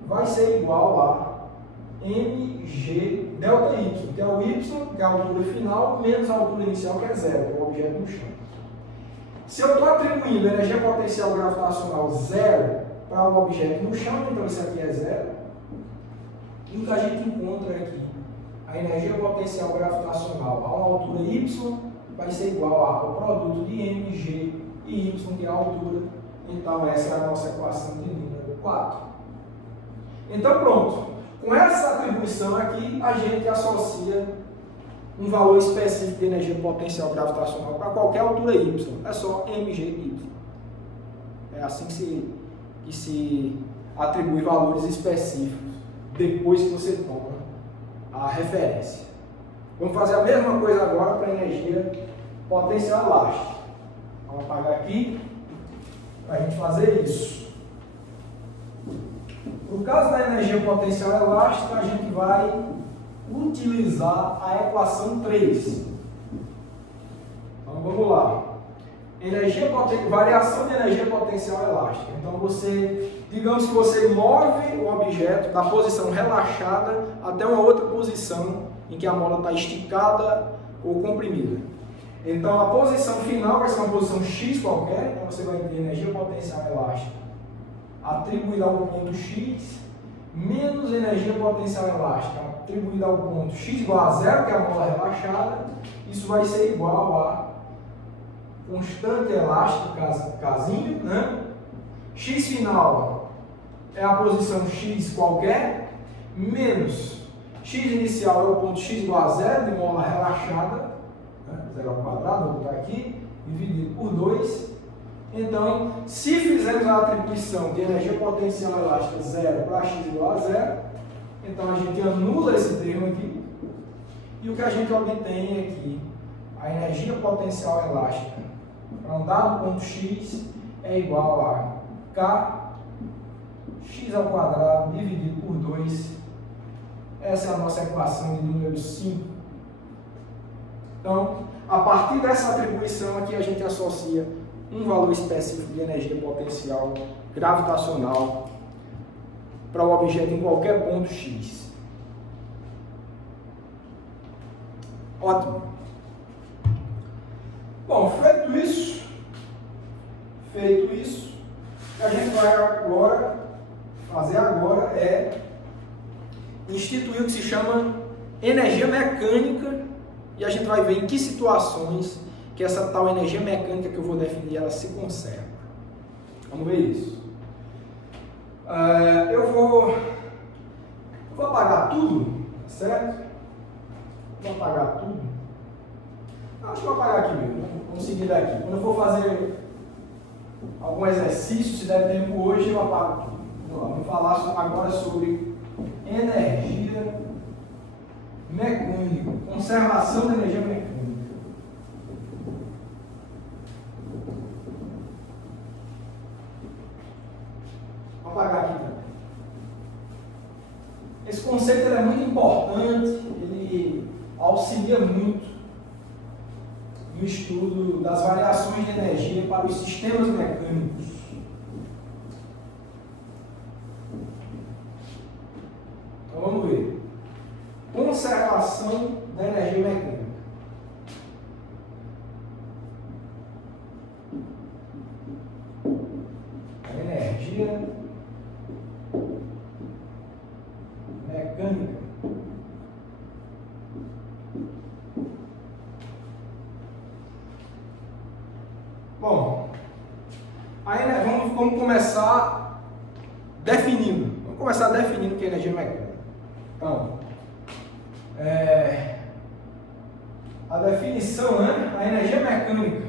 vai ser igual a mg delta y, que é o y, que é a altura final, menos a altura inicial, que é zero, que é o objeto no chão. Se eu estou atribuindo energia potencial gravitacional zero para um objeto no chão, então isso aqui é zero, e o que a gente encontra aqui a energia potencial gravitacional a uma altura y vai ser igual ao produto de mg e y, que é a altura. Então, essa é a nossa equação de número 4. Então, pronto. Com essa atribuição aqui, a gente associa um valor específico de energia potencial gravitacional para qualquer altura y. É só mgy. É assim que se atribui valores específicos depois que você toma a referência. Vamos fazer a mesma coisa agora para a energia potencial elástica. Vamos apagar aqui para a gente fazer isso. No caso da energia potencial elástica, a gente vai utilizar a equação 3. Então vamos lá. Variação de energia potencial elástica. Então digamos que você move o objeto da posição relaxada até uma outra posição em que a mola está esticada ou comprimida. Então a posição final vai ser uma posição x qualquer, então você vai ter energia potencial elástica atribuída ao ponto x menos energia potencial elástica atribuída ao ponto x igual a zero, que é a mola relaxada. Isso vai ser igual a constante elástica, casinho, né? X final é a posição x qualquer, menos x inicial é o ponto x igual a zero de mola relaxada, né? Zero ao quadrado, vou botar aqui, dividido por 2. Então, se fizermos a atribuição de energia potencial elástica zero para x igual a zero, então a gente anula esse termo aqui, e o que a gente obtém aqui, a energia potencial elástica para um dado ponto x é igual a k x ao quadrado dividido por 2. Essa é a nossa equação de número 5. Então, a partir dessa atribuição aqui, a gente associa um valor específico de energia potencial gravitacional para o objeto em qualquer ponto x. Ótimo. Bom, feito isso, o que a gente vai fazer agora é instituir o que se chama energia mecânica, e a gente vai ver em que situações que essa tal energia mecânica que eu vou definir, ela se conserva. Vamos ver isso. Eu vou apagar tudo, certo? Vou apagar tudo. Acho que vou apagar aqui mesmo. Vamos seguir daqui. Quando eu for fazer algum exercício, se der tempo hoje, eu apago tudo. Vamos falar agora sobre energia mecânica, conservação da energia mecânica. Vou apagar aqui também. Esse conceito é muito importante, ele auxilia muito no estudo das variações de energia para os sistemas mecânicos. Então vamos ver. Conservação da energia mecânica. A energia mecânica. Bom, aí vamos começar definindo. Vamos começar definindo o que é energia mecânica. Então, a definição, né? A energia mecânica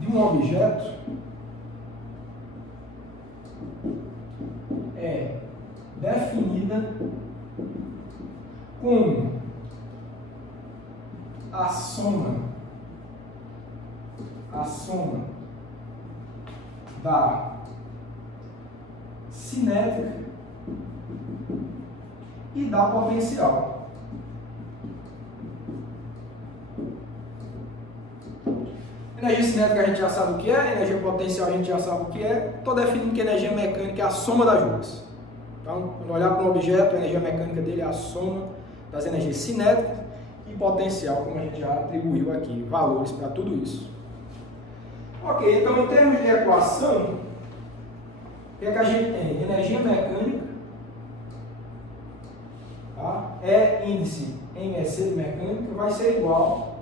de um objeto é definida como a soma da cinética e da potencial. Energia cinética a gente já sabe o que é, energia potencial a gente já sabe o que é. Estou definindo que energia mecânica é a soma das duas. Então, quando olhar para um objeto, a energia mecânica dele é a soma das energias cinéticas e potencial, como a gente já atribuiu aqui, valores para tudo isso. Ok, então em termos de equação, O que é que a gente tem? Energia mecânica, tá? E índice MSC de mecânica vai ser igual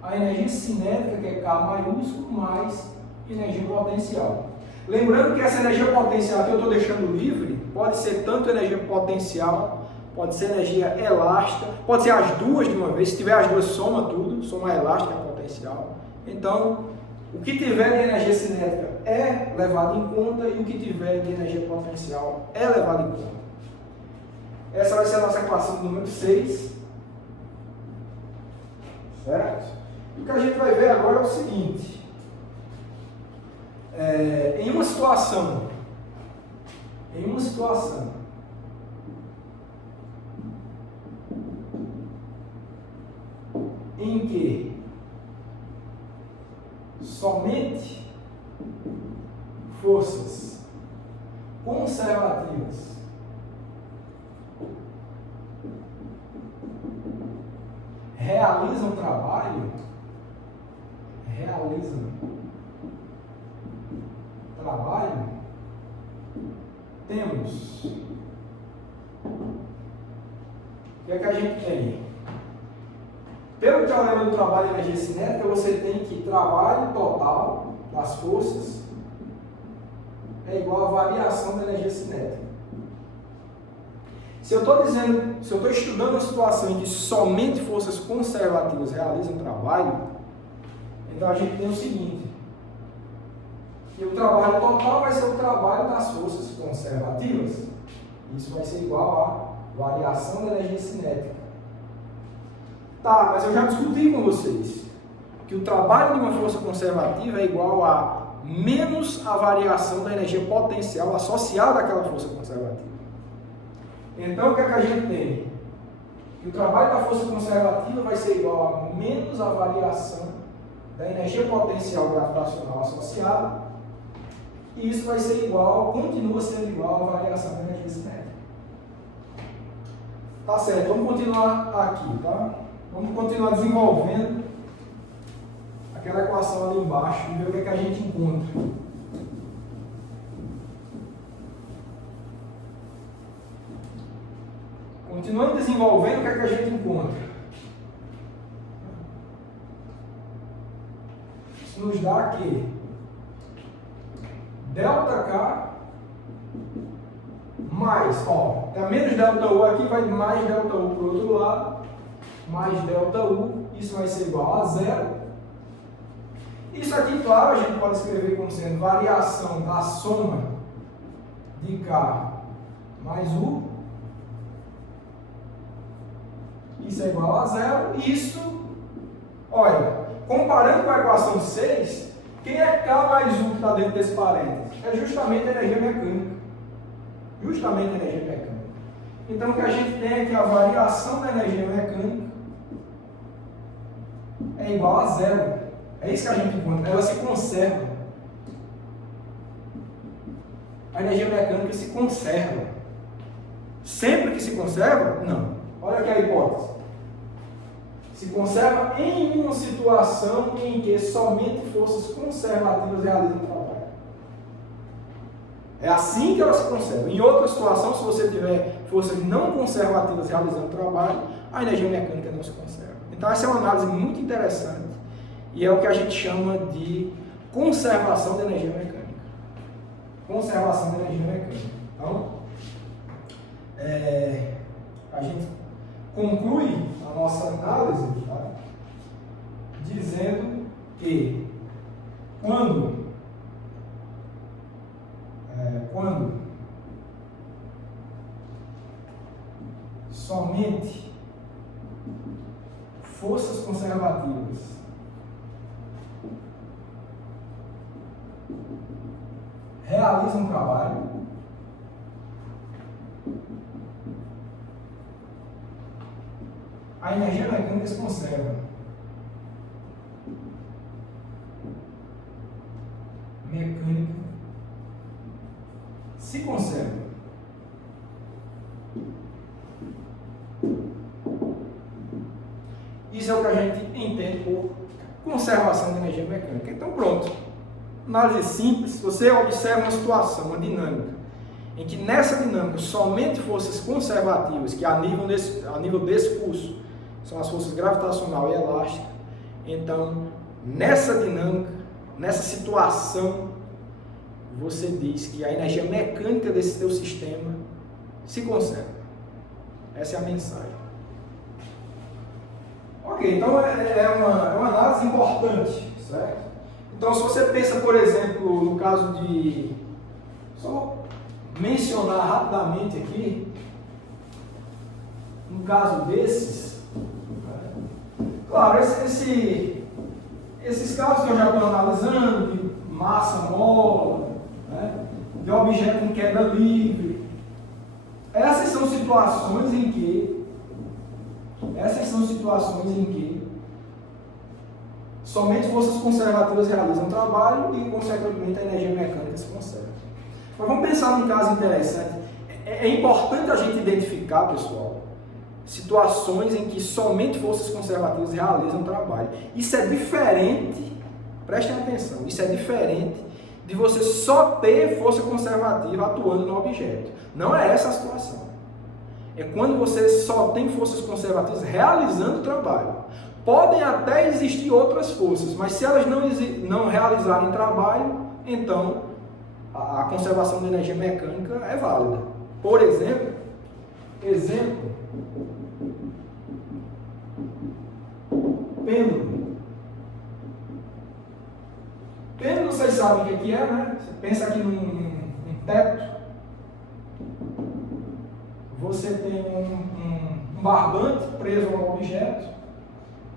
a energia cinética, que é K maiúsculo, mais energia potencial. Lembrando que essa energia potencial que eu estou deixando livre pode ser tanto energia potencial, pode ser energia elástica, pode ser as duas de uma vez. Se tiver as duas, soma tudo, soma a elástica e a potencial. Então, o que tiver de energia cinética é levado em conta e o que tiver de energia potencial é levado em conta. Essa vai ser a nossa equação número 6. Certo? E o que a gente vai ver agora é o seguinte. Em uma situação em que somente forças conservativas realizam trabalho, temos. O que é que a gente tem? Pelo teorema do trabalho e energia cinética, você tem que trabalho total das forças é igual à variação da energia cinética. Se eu estou estudando uma situação em que somente forças conservativas realizam trabalho, então a gente tem o seguinte, que o trabalho total vai ser o trabalho das forças conservativas. Isso vai ser igual à variação da energia cinética. Tá, mas eu já discuti com vocês que o trabalho de uma força conservativa é igual a menos a variação da energia potencial associada àquela força conservativa. Então, o que é que a gente tem? Que o trabalho da força conservativa vai ser igual a menos a variação da energia potencial gravitacional associada, e isso vai ser igual, continua sendo igual à variação da energia cinética. Tá certo, vamos continuar aqui, tá? Vamos continuar desenvolvendo aquela equação ali embaixo e ver o que é que a gente encontra. Continuando desenvolvendo, o que é que a gente encontra? Isso nos dá que ΔK mais, tá menos ΔU aqui, vai mais ΔU para o outro lado, mais ΔU, isso vai ser igual a zero. Isso aqui, claro, a gente pode escrever como sendo variação da soma de K mais U. Isso é igual a zero. Isso, olha, comparando com a equação 6, quem é K mais U que está dentro desse parênteses? É justamente a energia mecânica. Então, o que a gente tem é que a variação da energia mecânica é igual a zero. É isso que a gente encontra. Ela se conserva. A energia mecânica se conserva. Sempre que se conserva? Não. Olha aqui a hipótese. Se conserva em uma situação em que somente forças conservativas realizam o trabalho. É assim que ela se conserva. Em outra situação, se você tiver forças não conservativas realizando o trabalho, a energia mecânica não se conserva. Então, essa é uma análise muito interessante e é o que a gente chama de conservação da energia mecânica. Conservação da energia mecânica. Então, a gente conclui a nossa análise, tá? Dizendo que quando somente forças conservativas realizam trabalho, a energia mecânica se conserva. Mecânica se conserva. Isso é o que a gente entende por conservação de energia mecânica. Então, pronto. análise simples, você observa uma situação, uma dinâmica, em que nessa dinâmica somente forças conservativas, que a nível desse curso são as forças gravitacional e elástica, então nessa dinâmica, nessa situação, você diz que a energia mecânica desse teu sistema se conserva. Essa é a mensagem. Ok, então é uma análise importante, certo? Então, se você pensa, por exemplo, no caso de... Só mencionar rapidamente aqui, no caso desses, claro, esses casos que eu já estou analisando, de massa mola, né, de objeto em queda livre, essas são situações em que somente forças conservativas realizam trabalho e, consequentemente, a energia mecânica se conserva. Mas vamos pensar num caso interessante. É importante a gente identificar, pessoal, situações em que somente forças conservativas realizam trabalho. Isso é diferente, prestem atenção, isso é diferente de você só ter força conservativa atuando no objeto. Não é essa a situação. É quando você só tem forças conservativas realizando o trabalho. Podem até existir outras forças, mas se elas não realizarem trabalho, então a conservação de energia mecânica é válida. Por exemplo, pêndulo. Pêndulo, vocês sabem o que é, né? Você pensa aqui num teto. Você tem um barbante preso a um objeto,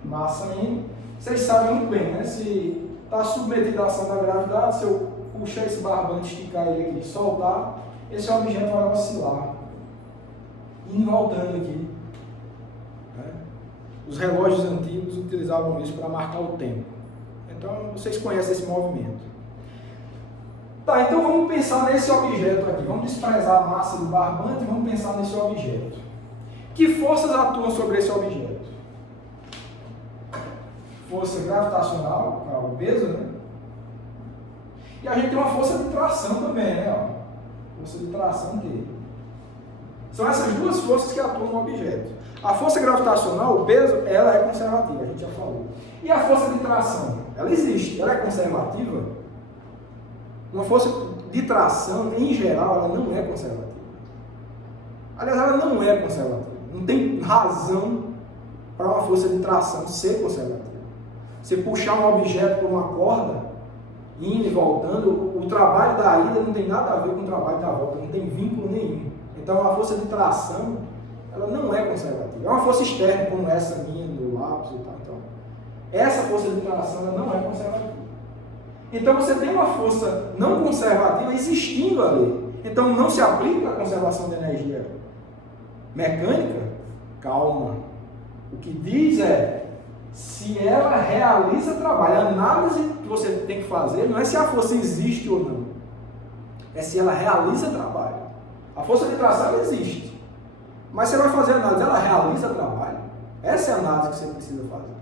massa M. Vocês sabem muito bem, né? Se está submetido à ação da gravidade, se eu puxar esse barbante, esticar ele aqui e soltar, esse objeto vai oscilar, indo e voltando aqui. Né? Os relógios antigos utilizavam isso para marcar o tempo. Então, vocês conhecem esse movimento. Tá, então vamos pensar nesse objeto aqui. Vamos desprezar a massa do barbante e vamos pensar nesse objeto. Que forças atuam sobre esse objeto? Força gravitacional, que é o peso, né? E a gente tem uma força de tração também, né? Ó, força de tração dele. São essas duas forças que atuam no objeto. A força gravitacional, o peso, ela é conservativa, a gente já falou. E a força de tração? Ela existe, ela é conservativa? Uma força de tração, em geral, ela não é conservativa. Aliás, ela não é conservativa. Não tem razão para uma força de tração ser conservativa. Você puxar um objeto por uma corda, indo e voltando, o trabalho da ida não tem nada a ver com o trabalho da volta, não tem vínculo nenhum. Então, a força de tração, ela não é conservativa. É uma força externa, como essa minha, do lápis e tal. Então, essa força de tração, ela não é conservativa. Então você tem uma força não conservativa existindo ali. Então não se aplica a conservação de energia mecânica? Calma. O que diz é, se ela realiza trabalho. A análise que você tem que fazer não é se a força existe ou não. É se ela realiza trabalho. A força de tração ela existe. Mas você vai fazer a análise, ela realiza trabalho? Essa é a análise que você precisa fazer.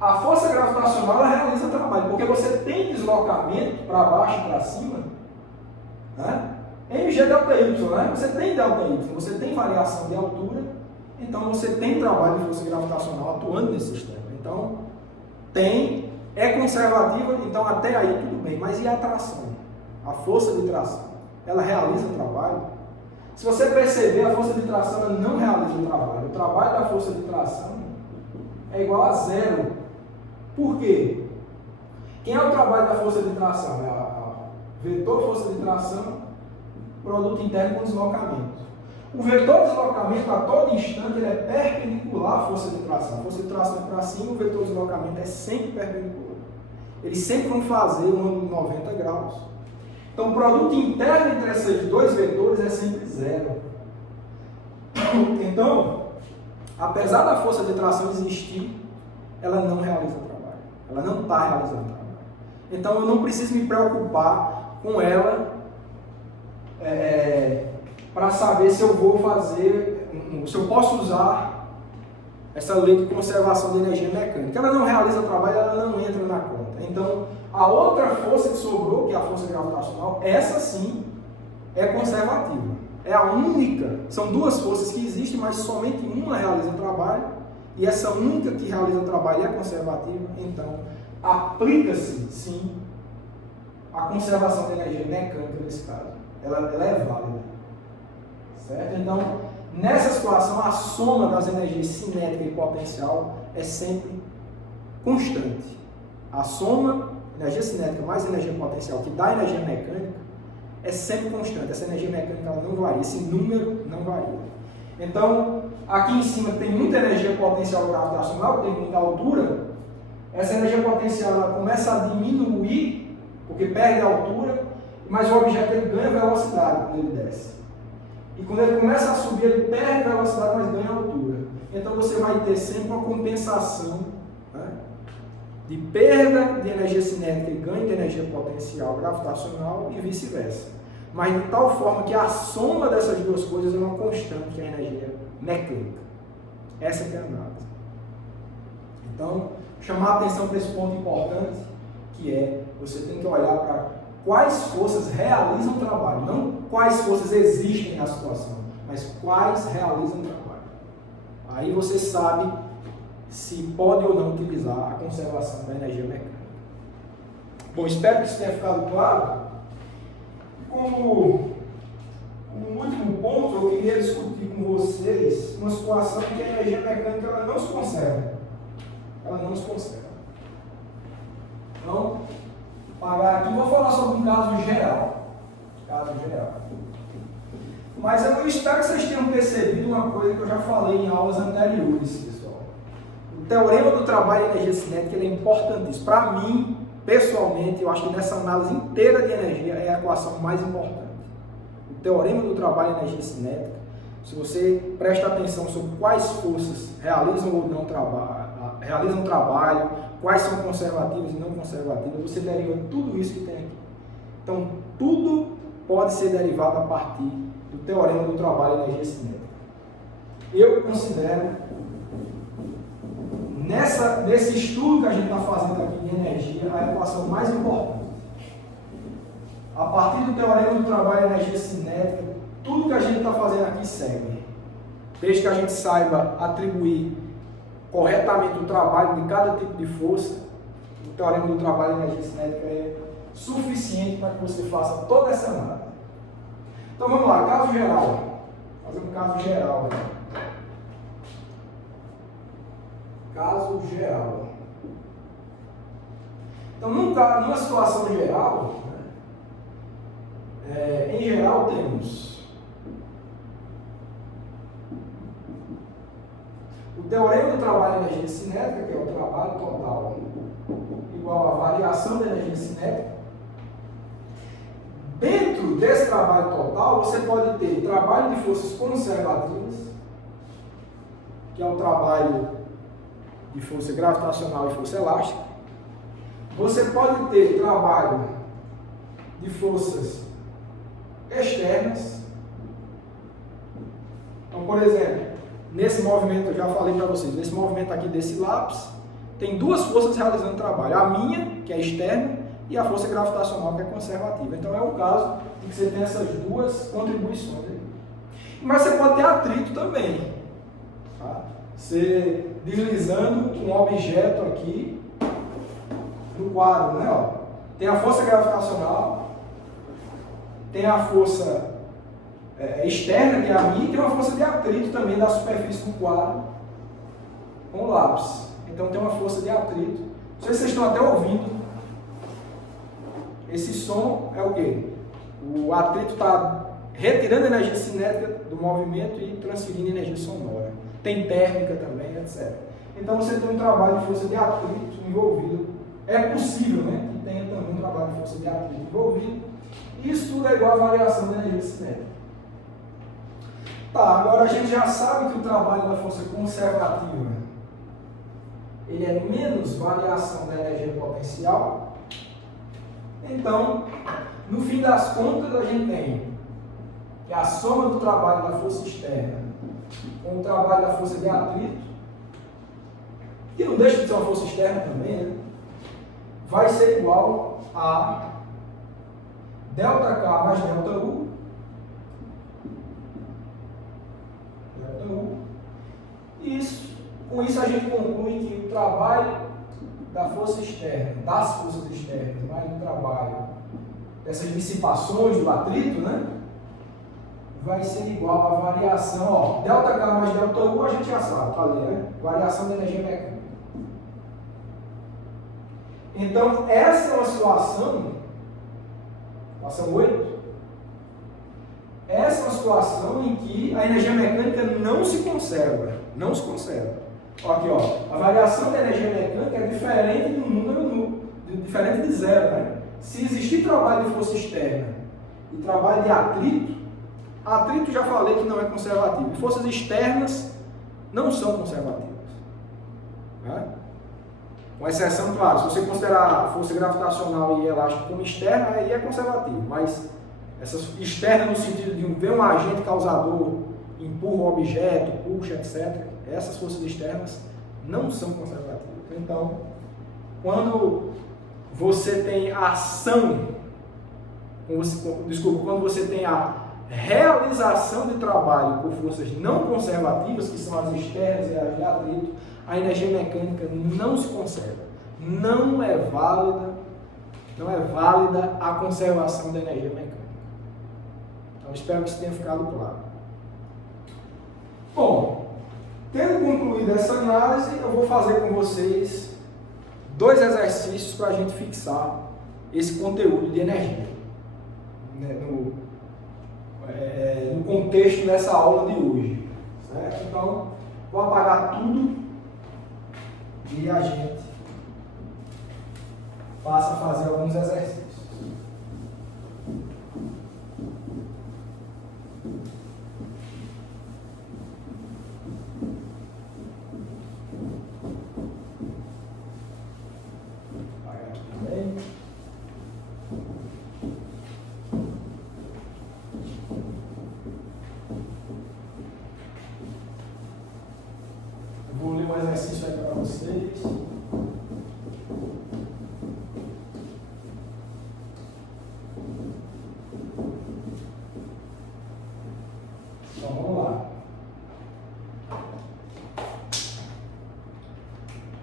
A força gravitacional ela realiza trabalho, porque você tem deslocamento para baixo e para cima, né? mg delta y, né? Você tem delta y, você tem variação de altura, então você tem trabalho de força gravitacional atuando nesse sistema. Então, é conservativa, então até aí tudo bem, mas e a tração? A força de tração, ela realiza trabalho? Se você perceber, a força de tração ela não realiza o trabalho. O trabalho da força de tração é igual a zero. Por quê? Quem é o trabalho da força de tração? É a vetor força de tração, produto interno com deslocamento. O vetor de deslocamento, a todo instante, ele é perpendicular à força de tração. A força de tração é para cima, o vetor de deslocamento é sempre perpendicular. Eles sempre vão fazer um ângulo de 90 graus. Então, o produto interno entre esses dois vetores é sempre zero. Então, apesar da força de tração existir, ela não realiza trabalho. Ela não está realizando trabalho. Então, eu não preciso me preocupar com ela para saber se eu vou fazer, se eu posso usar essa lei de conservação de energia mecânica. Ela não realiza trabalho, ela não entra na conta. Então, a outra força que sobrou, que é a força gravitacional, essa sim é conservativa. É a única, são duas forças que existem, mas somente uma realiza trabalho, e essa única que realiza trabalho é conservativa, então aplica-se sim a conservação de energia mecânica nesse caso. Ela é válida. Certo? Então, nessa situação, a soma das energias cinética e potencial é sempre constante. A soma, energia cinética mais energia potencial, que dá energia mecânica, é sempre constante. Essa energia mecânica ela não varia, esse número não varia. Então, aqui em cima tem muita energia potencial gravitacional, tem muita altura. Essa energia potencial ela começa a diminuir, porque perde a altura, mas o objeto ele ganha velocidade quando ele desce. E quando ele começa a subir, ele perde a velocidade, mas ganha altura. Então você vai ter sempre uma compensação, né, de perda de energia cinética e ganho de energia potencial gravitacional e vice-versa. Mas de tal forma que a soma dessas duas coisas é uma constante, que é a energia mecânica. Essa que é a análise. Então, chamar a atenção para esse ponto importante, que é, você tem que olhar para quais forças realizam o trabalho, não quais forças existem na situação, mas quais realizam o trabalho. Aí você sabe se pode ou não utilizar a conservação da energia mecânica. Bom, espero que isso tenha ficado claro. Como um último ponto, eu queria discutir com vocês uma situação em que a energia mecânica ela não se conserva. Ela não se conserva. Então, parar aqui, vou falar sobre um caso geral. Mas eu espero que vocês tenham percebido uma coisa que eu já falei em aulas anteriores, pessoal. O teorema do trabalho e energia cinética ele é importantíssimo. Para mim, pessoalmente, eu acho que nessa análise inteira de energia é a equação mais importante. O teorema do trabalho e energia cinética, se você presta atenção sobre quais forças realizam ou não realizam trabalho, quais são conservativas e não conservativas, você deriva tudo isso que tem aqui. Então, tudo pode ser derivado a partir do teorema do trabalho e energia cinética. Eu considero, nesse estudo que a gente está fazendo aqui de energia, a equação mais importante. A partir do teorema do trabalho e energia cinética, tudo que a gente está fazendo aqui segue. Desde que a gente saiba atribuir corretamente o trabalho de cada tipo de força, o teorema do trabalho e energia cinética é suficiente para que você faça toda essa análise. Então vamos lá, caso geral. Fazer um caso geral. Caso geral. Então, numa situação geral, em geral temos o teorema do trabalho e energia cinética, que é o trabalho total igual à variação da energia cinética. Dentro desse trabalho total, você pode ter trabalho de forças conservativas, que é o trabalho de força gravitacional e força elástica. Você pode ter trabalho de forças externas. Então, por exemplo, nesse movimento, eu já falei para vocês, nesse movimento aqui desse lápis, tem duas forças realizando trabalho. A minha, que é externa, e a força gravitacional, que é conservativa. Então, é o caso em que você tem essas duas contribuições aí. Mas você pode ter atrito também. Tá? Você deslizando um objeto aqui no quadro, né? Ó, tem a força gravitacional, tem a força externa, que é a minha, e tem uma força de atrito também da superfície do quadro com o lápis. Então tem uma força de atrito. Não sei se vocês estão até ouvindo. Esse som é o quê? O atrito está retirando energia cinética do movimento e transferindo energia sonora. Tem térmica também, etc. Então você tem um trabalho de força de atrito envolvido. É possível, né, que tenha também um trabalho de força de atrito envolvido. Isso tudo é igual à variação da energia cinética. Tá, agora a gente já sabe que o trabalho da força conservativa ele é menos variação da energia potencial. Então, no fim das contas, a gente tem que a soma do trabalho da força externa com o trabalho da força de atrito que não deixa de ser uma força externa também, né? Vai ser igual a ΔK mais ΔU, com isso a gente conclui que o trabalho da força externa, das forças externas, mais o trabalho dessas dissipações do atrito, né? Vai ser igual à variação, ó, ΔK mais ΔU a gente já sabe, tá ali, né? Variação da energia mecânica. Então, essa é uma situação 8, essa é uma situação em que a energia mecânica não se conserva. Aqui, ó, a variação da energia mecânica é diferente do número, diferente de zero, né? Se existir trabalho de força externa e trabalho de atrito já falei que não é conservativo. E forças externas não são conservativas. Né? Com exceção, claro, se você considerar a força gravitacional e elástica como externa, aí é conservativo. Mas essas externas no sentido de ver um agente causador, empurra o objeto, puxa, etc. Essas forças externas não são conservativas. Então, quando você tem a ação, quando você tem a realização de trabalho por forças não conservativas, que são as externas e as de atrito, a energia mecânica não se conserva. Não é válida a conservação da energia mecânica. Então, espero que isso tenha ficado claro. Bom, tendo concluído essa análise, eu vou fazer com vocês 2 exercícios para a gente fixar esse conteúdo de energia, né, no contexto dessa aula de hoje. Certo? Então, vou apagar tudo e a gente passa a fazer alguns exercícios. Apagar aqui também. Eu vou ler um exercício aí para vocês. Então vamos lá.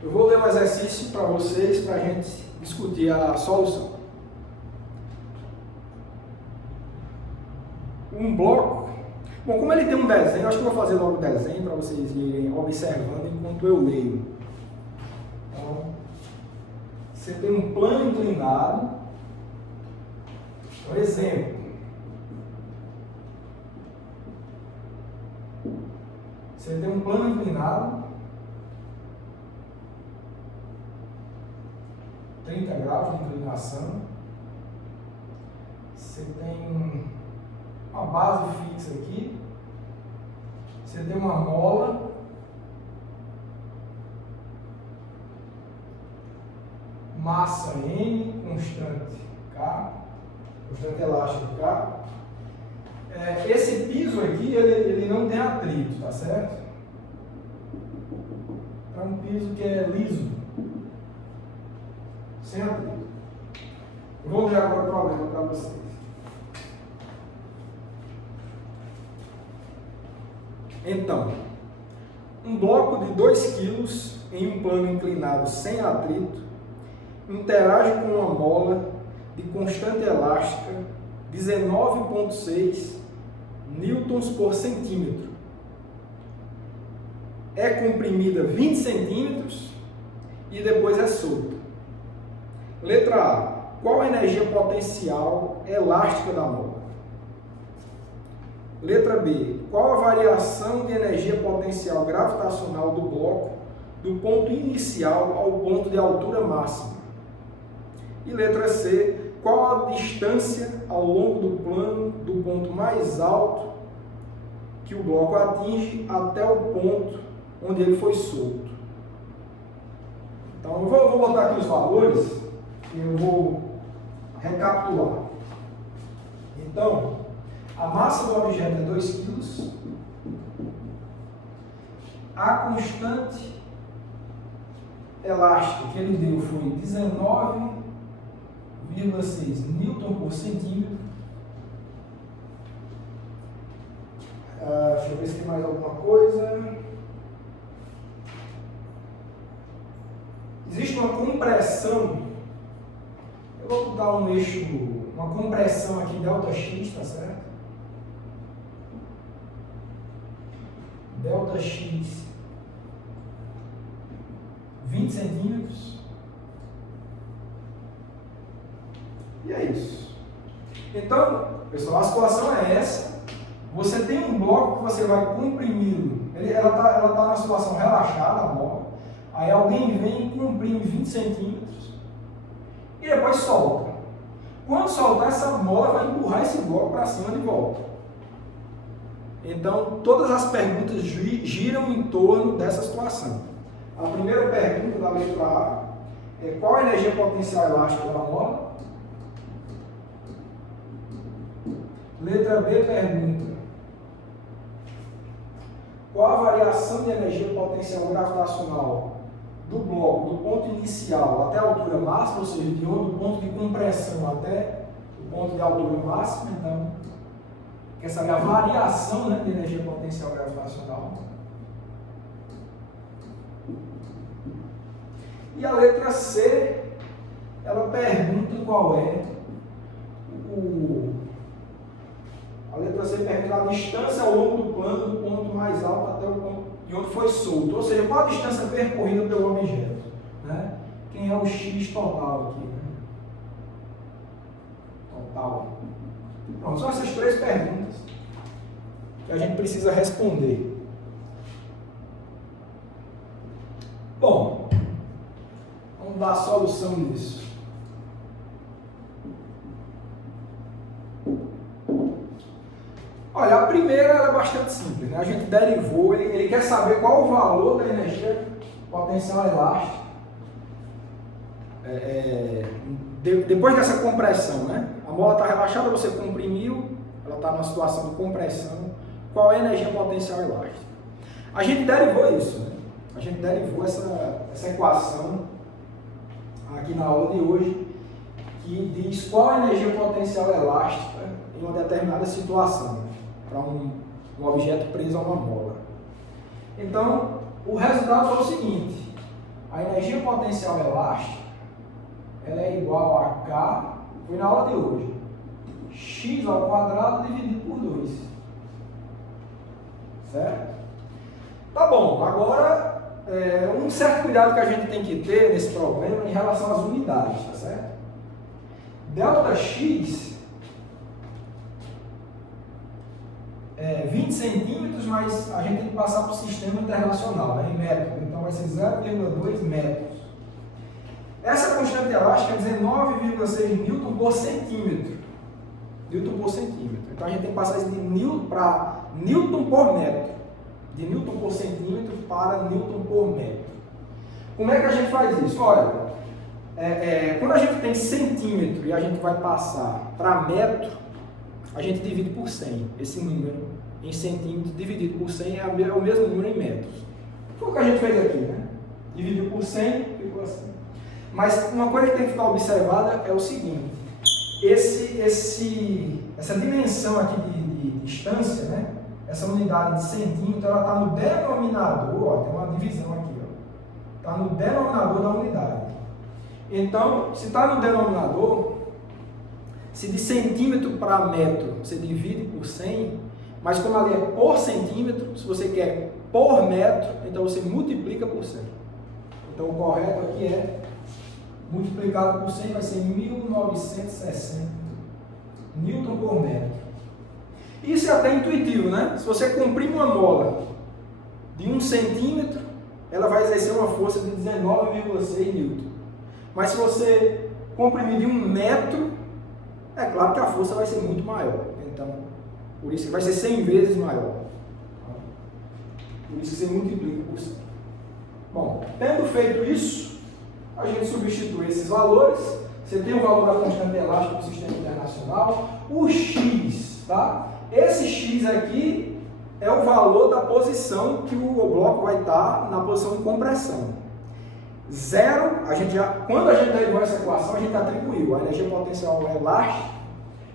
Eu vou ler um exercício para vocês para a gente discutir a solução. Um bloco. Bom, como ele tem um desenho, acho que eu vou fazer logo o desenho para vocês irem observando enquanto eu leio. Então, você tem um plano inclinado. Por exemplo, você tem um plano inclinado, 30 graus de inclinação. Você tem uma base fixa aqui. Você tem uma mola. Massa M, constante K, constante elástica K. Esse piso aqui, ele não tem atrito, tá certo? É um piso que é liso, sem atrito. Eu vou ler agora o problema para vocês. Então, um bloco de 2 kg em um plano inclinado sem atrito interage com uma mola de constante elástica 19,6 newtons por centímetro. É comprimida 20 centímetros e depois é solta. Letra A. Qual a energia potencial elástica da mola? Letra B. Qual a variação de energia potencial gravitacional do bloco do ponto inicial ao ponto de altura máxima? E letra C. Qual a distância ao longo do plano do ponto mais alto que o bloco atinge até o ponto onde ele foi solto? Então, eu vou botar aqui os valores e eu vou recapitular. Então, a massa do objeto é 2 kg. A constante elástica que ele deu foi 19,6 Newton por centímetro. Deixa eu ver se tem mais alguma coisa. Existe uma compressão. Eu vou botar um eixo, uma compressão aqui ΔX, tá certo? ΔX 20 centímetros. E é isso. Então, pessoal, a situação é essa. Você tem um bloco que você vai comprimi-lo. Ela tá na situação relaxada, a mola. Aí alguém vem e comprime 20 centímetros e depois solta. Quando soltar, essa mola vai empurrar esse bloco para cima de volta. Então, todas as perguntas giram em torno dessa situação. A primeira pergunta da letra A é: qual a energia potencial elástica da mola? Letra B pergunta: qual a variação de energia potencial gravitacional do bloco, do ponto inicial até a altura máxima, ou seja, do ponto de compressão até o ponto de altura máxima? Então, quer saber a variação, né, de energia potencial gravitacional. E a letra C, ela pergunta qual é a letra C pergunta a distância ao longo do plano do ponto mais alto até o ponto de onde foi solto. Ou seja, qual a distância percorrida pelo objeto, né? Quem é o X total aqui, né? Total. Pronto, são essas três perguntas que a gente precisa responder. Bom, vamos dar a solução nisso. Olha, a primeira ela é bastante simples, né? A gente derivou, ele quer saber qual o valor da energia potencial elástica depois dessa compressão, né? A mola está relaxada, você comprimiu, ela está numa situação de compressão. Qual é a energia potencial elástica? A gente derivou isso, né? A gente derivou essa equação aqui na aula de hoje, que diz qual a energia potencial elástica em uma determinada situação, para um objeto preso a uma mola. Então, o resultado foi o seguinte: a energia potencial elástica ela é igual a K, foi na aula de hoje, x ao quadrado dividido por 2. Certo? Tá bom, agora um certo cuidado que a gente tem que ter nesse problema em relação às unidades, tá certo? ΔX 20 centímetros, mas a gente tem que passar para o sistema internacional, né, em metros, então vai ser 0,2 metros. Essa constante elástica é 19,6 Newton por centímetro. Newton por centímetro. Então a gente tem que passar isso de Newton para Newton por metro. De Newton por centímetro para Newton por metro. Como é que a gente faz isso? Olha, quando a gente tem centímetro e a gente vai passar para metro, a gente divide por 100. Esse número em centímetros dividido por 100 é o mesmo número em metros. Foi o que a gente fez aqui, né? Dividiu por 100, ficou assim. Mas uma coisa que tem que ficar observada é o seguinte: essa dimensão aqui de distância, né? Essa unidade de centímetro, ela está no denominador, ó, tem uma divisão aqui, está no denominador da unidade. Então, se está no denominador, se de centímetro para metro você divide por 100, mas como ali é por centímetro, se você quer por metro, então você multiplica por 100. Então o correto aqui é multiplicado por 100, vai ser 1960 Newton por metro. Isso é até intuitivo, né? Se você comprime uma mola de 1 centímetro, ela vai exercer uma força de 19,6 Newton. Mas se você comprimir de 1 metro, é claro que a força vai ser muito maior. Então, por isso que vai ser 100 vezes maior. Por isso que você multiplica por 100. Bom, tendo feito isso, a gente substitui esses valores. Você tem o valor da constante elástica do sistema internacional, o X, tá? Esse X aqui é o valor da posição que o bloco vai estar na posição de compressão. Zero, quando a gente derivou essa equação, a gente atribuiu a energia potencial elástica,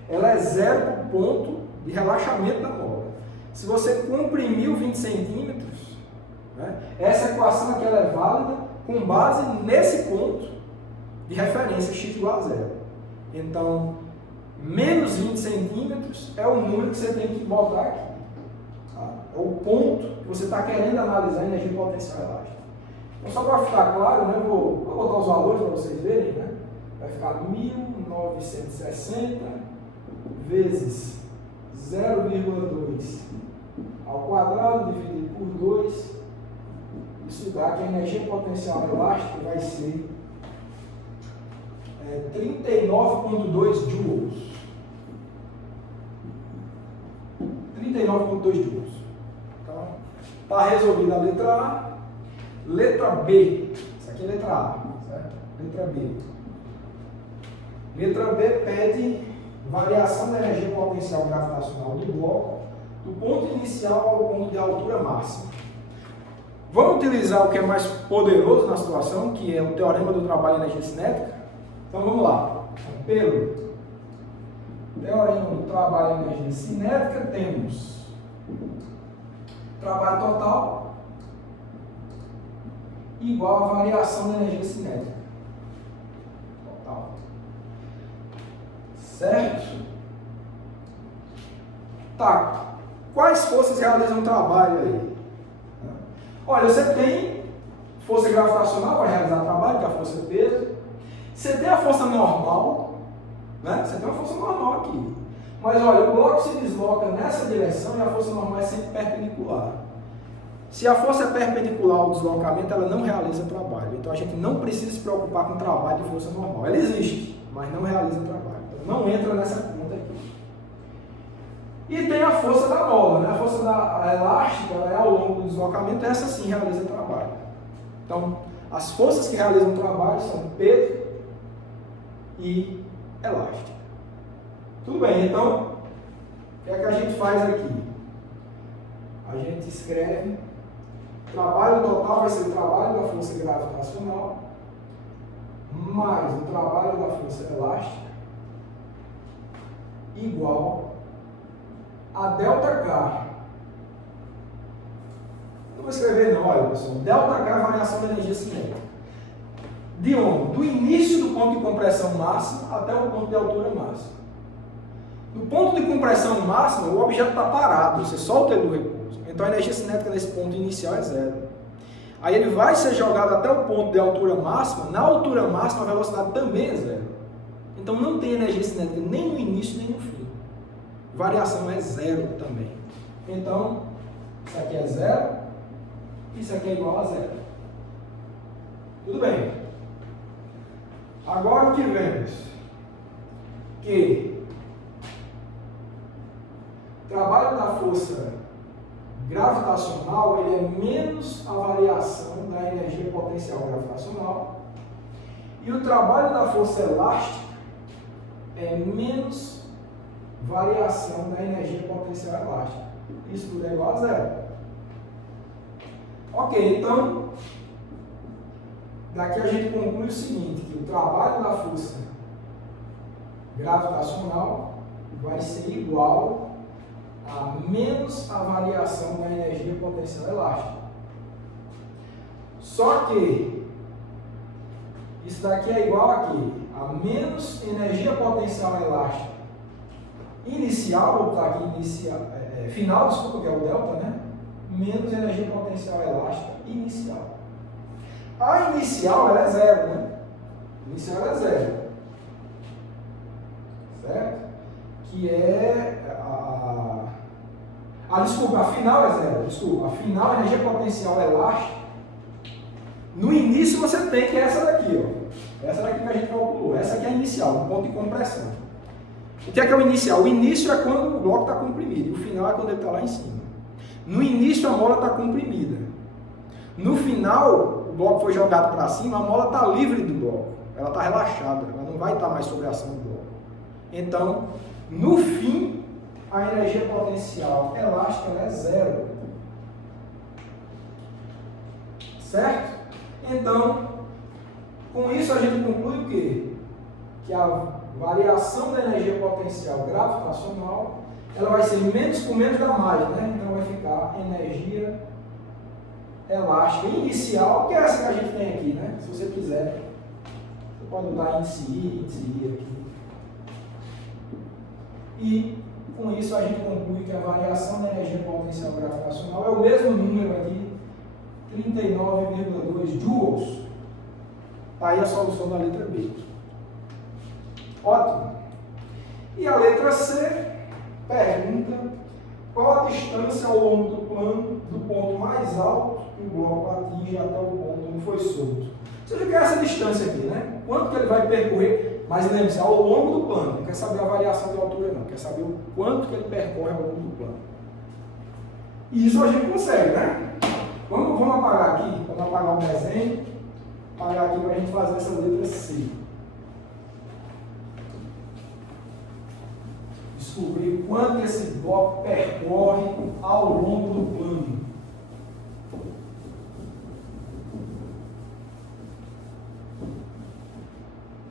ela é zero para o ponto de relaxamento da mola. Se você comprimiu 20 centímetros, né, essa equação aqui ela é válida com base nesse ponto de referência x igual a zero. Então, menos 20 centímetros é o número que você tem que botar aqui. Tá? É o ponto que você está querendo analisar a energia potencial elástica. Então, só para ficar claro, né, vou botar os valores para vocês verem. Né? Vai ficar 1960 vezes 0,2 ao quadrado dividido por 2. Isso dá que a energia potencial elástica vai ser 39,2 joules. 39,2 joules. Então, está resolvida a letra A. Letra B. Isso aqui é letra A, certo? Letra B. Letra B pede variação da energia potencial gravitacional do bloco do ponto inicial ao ponto de altura máxima. Vamos utilizar o que é mais poderoso na situação, que é o teorema do trabalho de energia cinética? Então vamos lá. Pelo teorema do trabalho de energia cinética, temos trabalho total igual a variação da energia cinética. Total. Certo? Tá. Quais forças realizam o trabalho aí? Olha, você tem força gravitacional para realizar o trabalho, que é a força de peso. Você tem a força normal, né? Você tem uma força normal aqui. Mas olha, o bloco se desloca nessa direção e a força normal é sempre perpendicular. Se a força é perpendicular ao deslocamento, ela não realiza trabalho. Então a gente não precisa se preocupar com o trabalho de força normal. Ela existe, mas não realiza trabalho. Então não entra nessa conta aqui. E tem a força da mola, né? A força elástica é ao longo do deslocamento, essa sim realiza trabalho. Então, as forças que realizam trabalho são peso e elástica. Tudo bem, então, o que é que a gente faz aqui? A gente escreve, trabalho total vai ser o trabalho da força gravitacional mais o trabalho da força elástica igual a ΔK. Não vou escrever não, olha pessoal, ΔK é a variação da energia cinética. De onde? Do início do ponto de compressão máxima até o ponto de altura máxima. No ponto de compressão máxima, o objeto está parado, você solta ele do repouso. Então a energia cinética nesse ponto inicial é zero. Aí ele vai ser jogado até o ponto de altura máxima, na altura máxima a velocidade também é zero. Então não tem energia cinética nem no início nem no fim. Variação é zero também. Então, isso aqui é zero, isso aqui é igual a zero. Tudo bem. Agora o que vemos? Que o trabalho da força gravitacional ele é menos a variação da energia potencial gravitacional e o trabalho da força elástica é menos variação da energia potencial elástica. Isso tudo é igual a zero. Ok, então daqui a gente conclui o seguinte, que o trabalho da força gravitacional vai ser igual a menos a variação da energia potencial elástica. Só que isso daqui é igual aqui a menos energia potencial elástica inicial, vou botar aqui final, desculpa, que é o delta, né? Menos energia potencial elástica inicial. A inicial ela é zero, né? Inicial ela é zero. Certo? Que é desculpa, a final é zero. Desculpa, a final, a energia potencial elástica. No início você tem que é essa daqui, ó. Essa daqui que a gente calculou. Essa aqui é a inicial, o ponto de compressão. O que é o inicial? O início é quando o bloco está comprimido. E o final é quando ele está lá em cima. No início a mola está comprimida. No final, o bloco foi jogado para cima, a mola está livre do bloco. Ela está relaxada, ela não vai estar mais sob a ação do bloco. Então, no fim, a energia potencial elástica é zero. Certo? Então, Com isso a gente conclui o quê? Que a variação da energia potencial gravitacional ela vai ser menos com menos da mais, né? Então vai ficar energia elástica inicial, que é essa que a gente tem aqui, né? Se você quiser, você pode botar índice I aqui. E com isso a gente conclui que a variação da energia potencial gravitacional é o mesmo número aqui, 39,2 joules. Está aí a solução da letra B. Ótimo. E a letra C pergunta qual a distância ao longo do plano do ponto mais alto que o bloco atinge até o ponto onde foi solto. Você já quer essa distância aqui, né? Quanto que ele vai percorrer? Mas lembre-se, ao longo do plano. Não quer saber a variação de altura, não. Quer saber o quanto que ele percorre ao longo do plano. E isso a gente consegue, né? Vamos apagar aqui, vamos apagar o desenho. Apagar aqui para a gente fazer essa letra C. Descobrir quanto que esse bloco percorre ao longo do plano.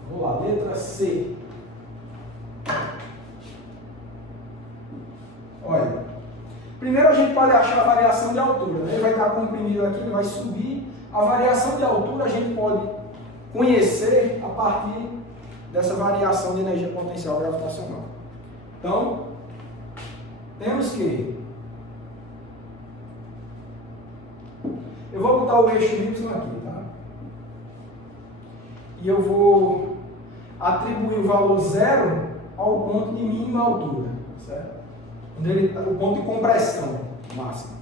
Vamos lá, letra C. Olha, primeiro a gente pode achar a variação de altura, né? Ele vai estar comprimido aqui, ele vai subir. A variação de altura a gente pode conhecer a partir dessa variação de energia potencial gravitacional. Então, temos que... Eu vou botar o eixo Y aqui, tá? E eu vou atribuir o valor zero ao ponto de mínima altura, certo? O ponto de compressão máxima.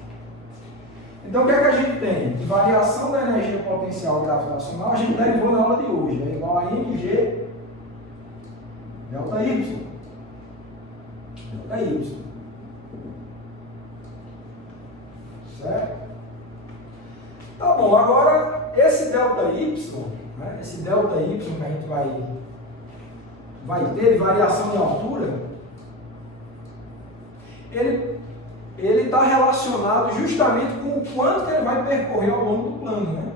Então, o que é que a gente tem? De variação da energia potencial gravitacional, a gente derivou na aula de hoje. É igual a mg delta y. Delta y. Certo? Tá bom, agora esse delta y, né, esse delta y que a gente vai ter de variação de altura, ele está relacionado justamente com o quanto que ele vai percorrer ao longo do plano, né?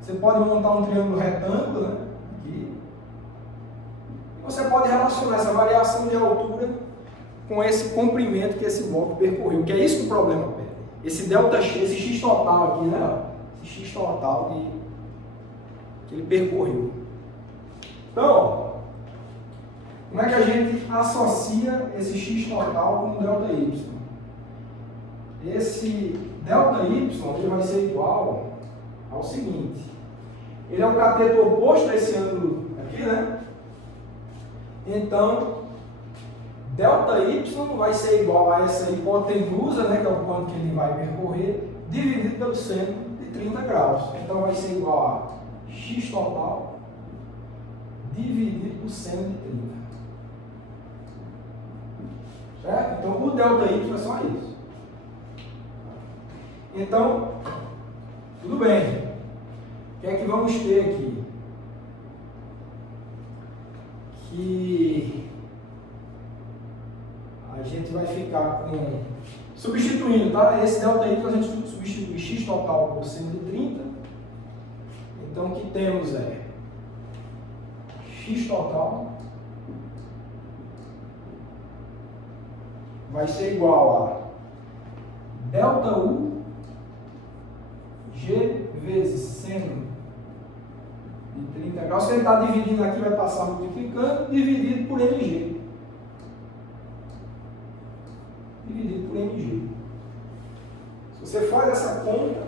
Você pode montar um triângulo retângulo, né? Aqui. E você pode relacionar essa variação de altura com esse comprimento que esse bloco percorreu, que é isso que o problema pede. Esse delta x, esse x total aqui, né? Esse x total que ele percorreu. Então, como é que a gente associa esse x total com o delta y? Esse delta y ele vai ser igual ao seguinte. Ele é o cateto oposto a esse ângulo aqui, né? Então, delta y vai ser igual a essa hipotenusa, né, que é o quanto que ele vai percorrer, dividido pelo seno de 30 graus. Então, vai ser igual a x total dividido por seno de 30. Certo? Então, o delta y é só isso. Então, tudo bem. O que é que vamos ter aqui? Que a gente vai ficar com... Substituindo, tá? Esse delta y a gente substitui x total por seno de 30. Então, o que temos é x total vai ser igual a delta U G vezes seno de 30 graus. Se ele está dividindo aqui, vai passar multiplicando, dividido por mg. Dividido por mg. Se você faz essa conta,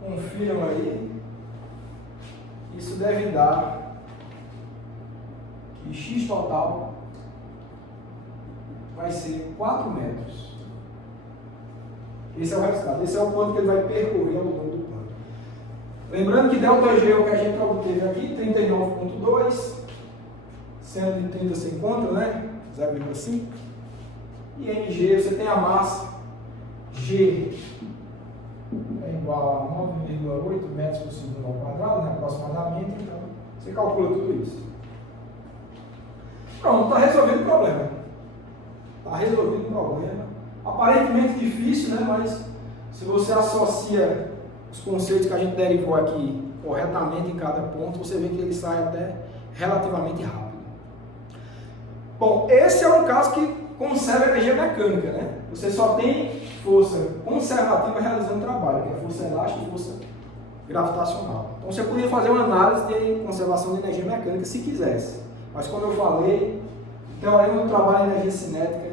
confiram aí, isso deve dar que x total vai ser 4 metros. Esse é o resultado. Esse é o quanto que ele vai percorrer ao longo do plano. Lembrando que ΔG é o que a gente obteve aqui, 39,2. Seno de 30 você encontra, né? 0,5. E mg, você tem a massa G é igual a 9,8 metros por segundo ao quadrado, né? Aproximadamente. Então, você calcula tudo isso. Pronto, está resolvido o problema. Está resolvido o problema. Aparentemente difícil, né? Mas se você associa os conceitos que a gente derivou aqui corretamente em cada ponto, você vê que ele sai até relativamente rápido. Bom, esse é um caso que conserva energia mecânica, né? Você só tem força conservativa realizando trabalho, que é força elástica e força gravitacional. Então você podia fazer uma análise de conservação de energia mecânica se quisesse. Mas como eu falei, o teorema do trabalho de energia cinética,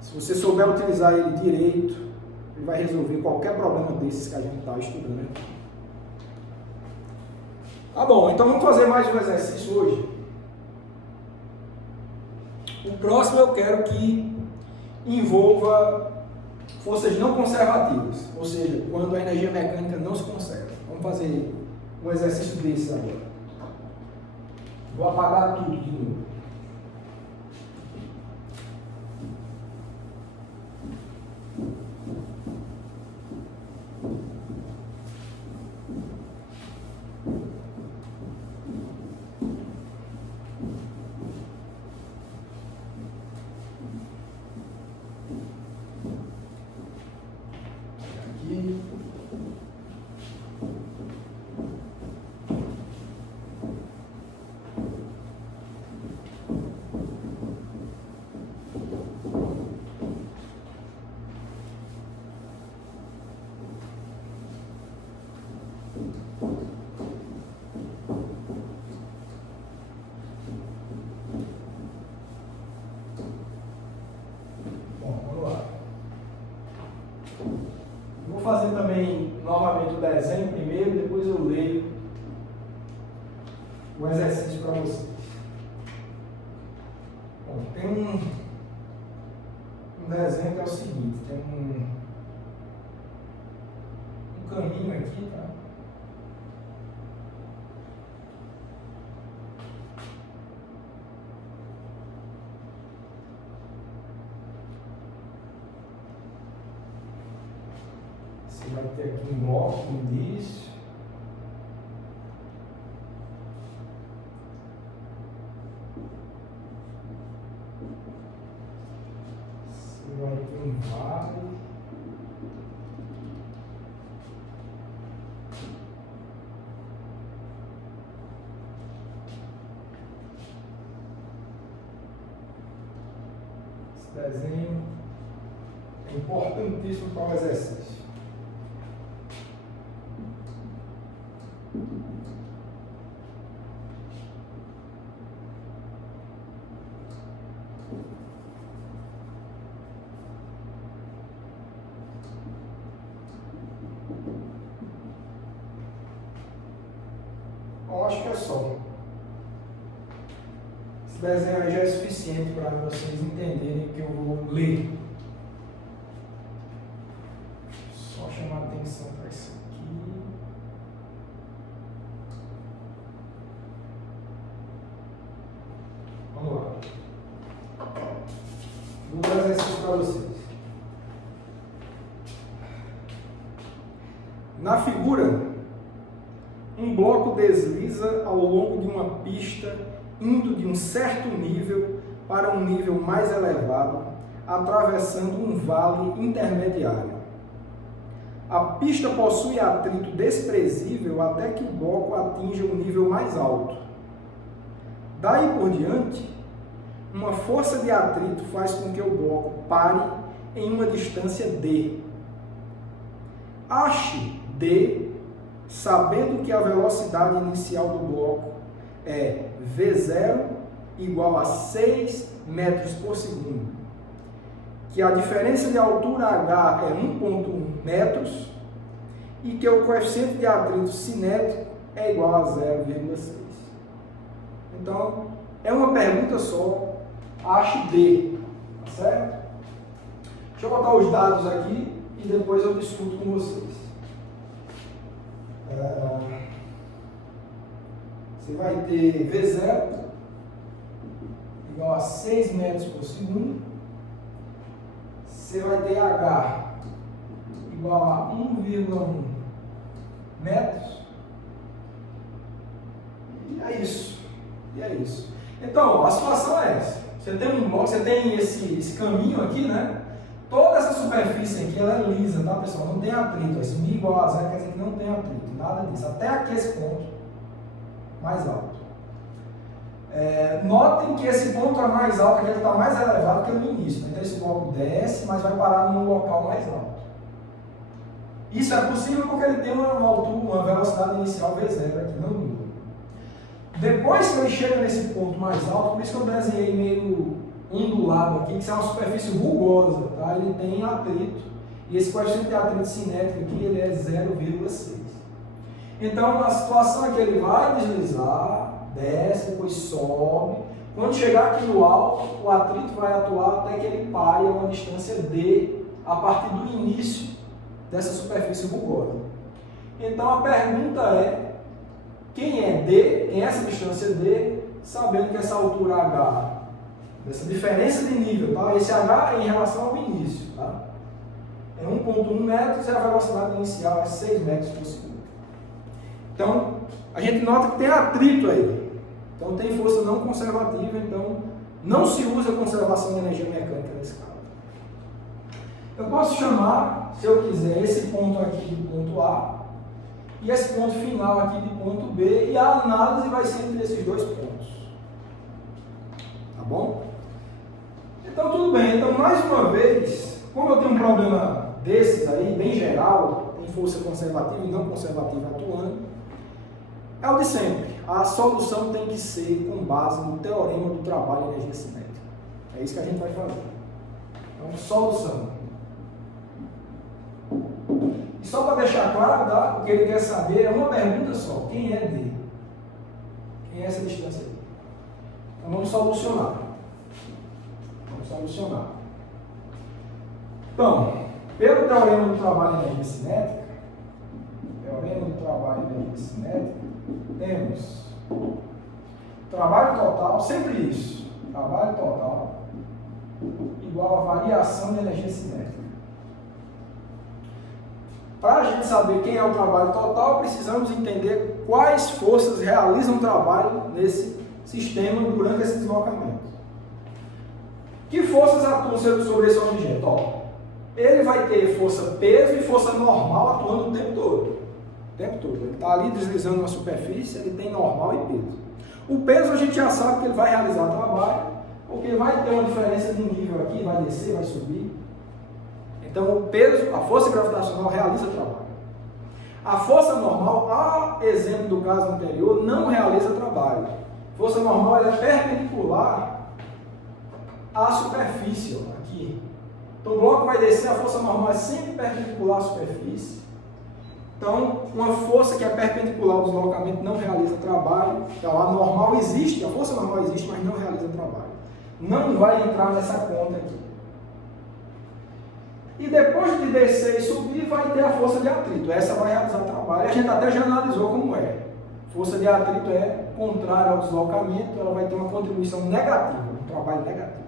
se você souber utilizar ele direito, ele vai resolver qualquer problema desses que a gente está estudando aqui. Tá bom, então vamos fazer mais um exercício hoje. O próximo eu quero que envolva forças não conservativas, ou seja, quando a energia mecânica não se conserva. Vamos fazer um exercício desse agora. Vou apagar tudo de novo. Vou fazer também novamente o desenho primeiro, depois eu leio o exercício para vocês. Bom, tem um desenho que é o seguinte, tem um caminho aqui, tá? Você vai ter aqui um bloco no início. Você vai ter um vale. Esse desenho é importantíssimo para o exercício. Bom, acho que é só. Esse desenho aí já é suficiente para vocês entenderem o que eu vou ler. Só chamar a atenção para isso aqui. Vamos lá. Vou dar um exercício para vocês. Na figura, um bloco desliza ao longo de uma pista, indo de um certo nível para um nível mais elevado, atravessando um vale intermediário. A pista possui atrito desprezível até que o bloco atinja um nível mais alto. Daí por diante, uma força de atrito faz com que o bloco pare em uma distância d. Ache d, sabendo que a velocidade inicial do bloco é v0 igual a 6 metros por segundo, que a diferença de altura h é 1,1 metros e que o coeficiente de atrito cinético é igual a 0,6. Então, é uma pergunta só, ache D, tá certo? Deixa eu botar os dados aqui e depois eu discuto com vocês. Você vai ter V0 igual a 6 metros por segundo. Você vai ter H igual a 1,1 metros. E é isso. Então, a situação é essa. Você tem esse caminho aqui, né? Toda essa superfície aqui ela é lisa, tá, pessoal? Não tem atrito. Esse μ igual a zero quer dizer que não tem atrito, nada disso. Até aqui esse ponto mais alto. Notem que esse ponto é mais alto, aqui ele está mais elevado que no início. Então esse bloco desce, mas vai parar num local mais alto. Isso é possível porque ele tem uma altura, uma velocidade inicial V0 aqui, não muda. Depois que ele chega nesse ponto mais alto, por isso que eu desenhei meio ondulado aqui, que isso é uma superfície rugosa, tá? Ele tem atrito, e esse coeficiente de atrito cinético aqui ele é 0,6. Então a situação é que ele vai deslizar, desce, depois sobe. Quando chegar aqui no alto, o atrito vai atuar até que ele pare a uma distância D a partir do início dessa superfície rugosa. Então a pergunta é: quem é D, quem é essa distância D, sabendo que essa altura H, essa diferença de nível, tá? Esse H é em relação ao início, tá? É 1,1 metros e a velocidade inicial é 6 metros por segundo. Então, a gente nota que tem atrito aí. Então tem força não conservativa, então não se usa conservação de energia mecânica nesse caso. Eu posso chamar, se eu quiser, esse ponto aqui de ponto A e esse ponto final aqui de ponto B, e a análise vai ser entre esses dois pontos. Tá bom? Então tudo bem. Então mais uma vez, como eu tenho um problema desses aí, bem geral, tem força conservativa e não conservativa atuando, é o de sempre. A solução tem que ser com base no teorema do trabalho de energia cinética. É isso que a gente vai fazer. Então, solução. E só para deixar claro, tá? O que ele quer saber é uma pergunta só. Quem é D? Quem é essa distância aí? Então vamos solucionar. Então, pelo teorema do trabalho de energia cinética, temos trabalho total, sempre isso, trabalho total igual a variação de energia cinética. Para a gente saber quem é o trabalho total, precisamos entender quais forças realizam o trabalho nesse sistema durante esse deslocamento. Que forças atuam sobre esse objeto? Ó, ele vai ter força peso e força normal atuando o tempo todo. Ele está ali deslizando na superfície, ele tem normal e peso. O peso a gente já sabe que ele vai realizar trabalho, porque vai ter uma diferença de nível aqui, vai descer, vai subir. Então o peso, a força gravitacional realiza trabalho. A força normal, a exemplo do caso anterior, não realiza trabalho. Força normal ela é perpendicular à superfície, ó, aqui. Então o bloco vai descer, a força normal é sempre perpendicular à superfície. Então, uma força que é perpendicular ao deslocamento não realiza trabalho. Então, a normal existe, a força normal existe, mas não realiza trabalho. Não vai entrar nessa conta aqui. E depois de descer e subir, vai ter a força de atrito. Essa vai realizar trabalho. A gente até já analisou como é. Força de atrito é contrária ao deslocamento, ela vai ter uma contribuição negativa, um trabalho negativo.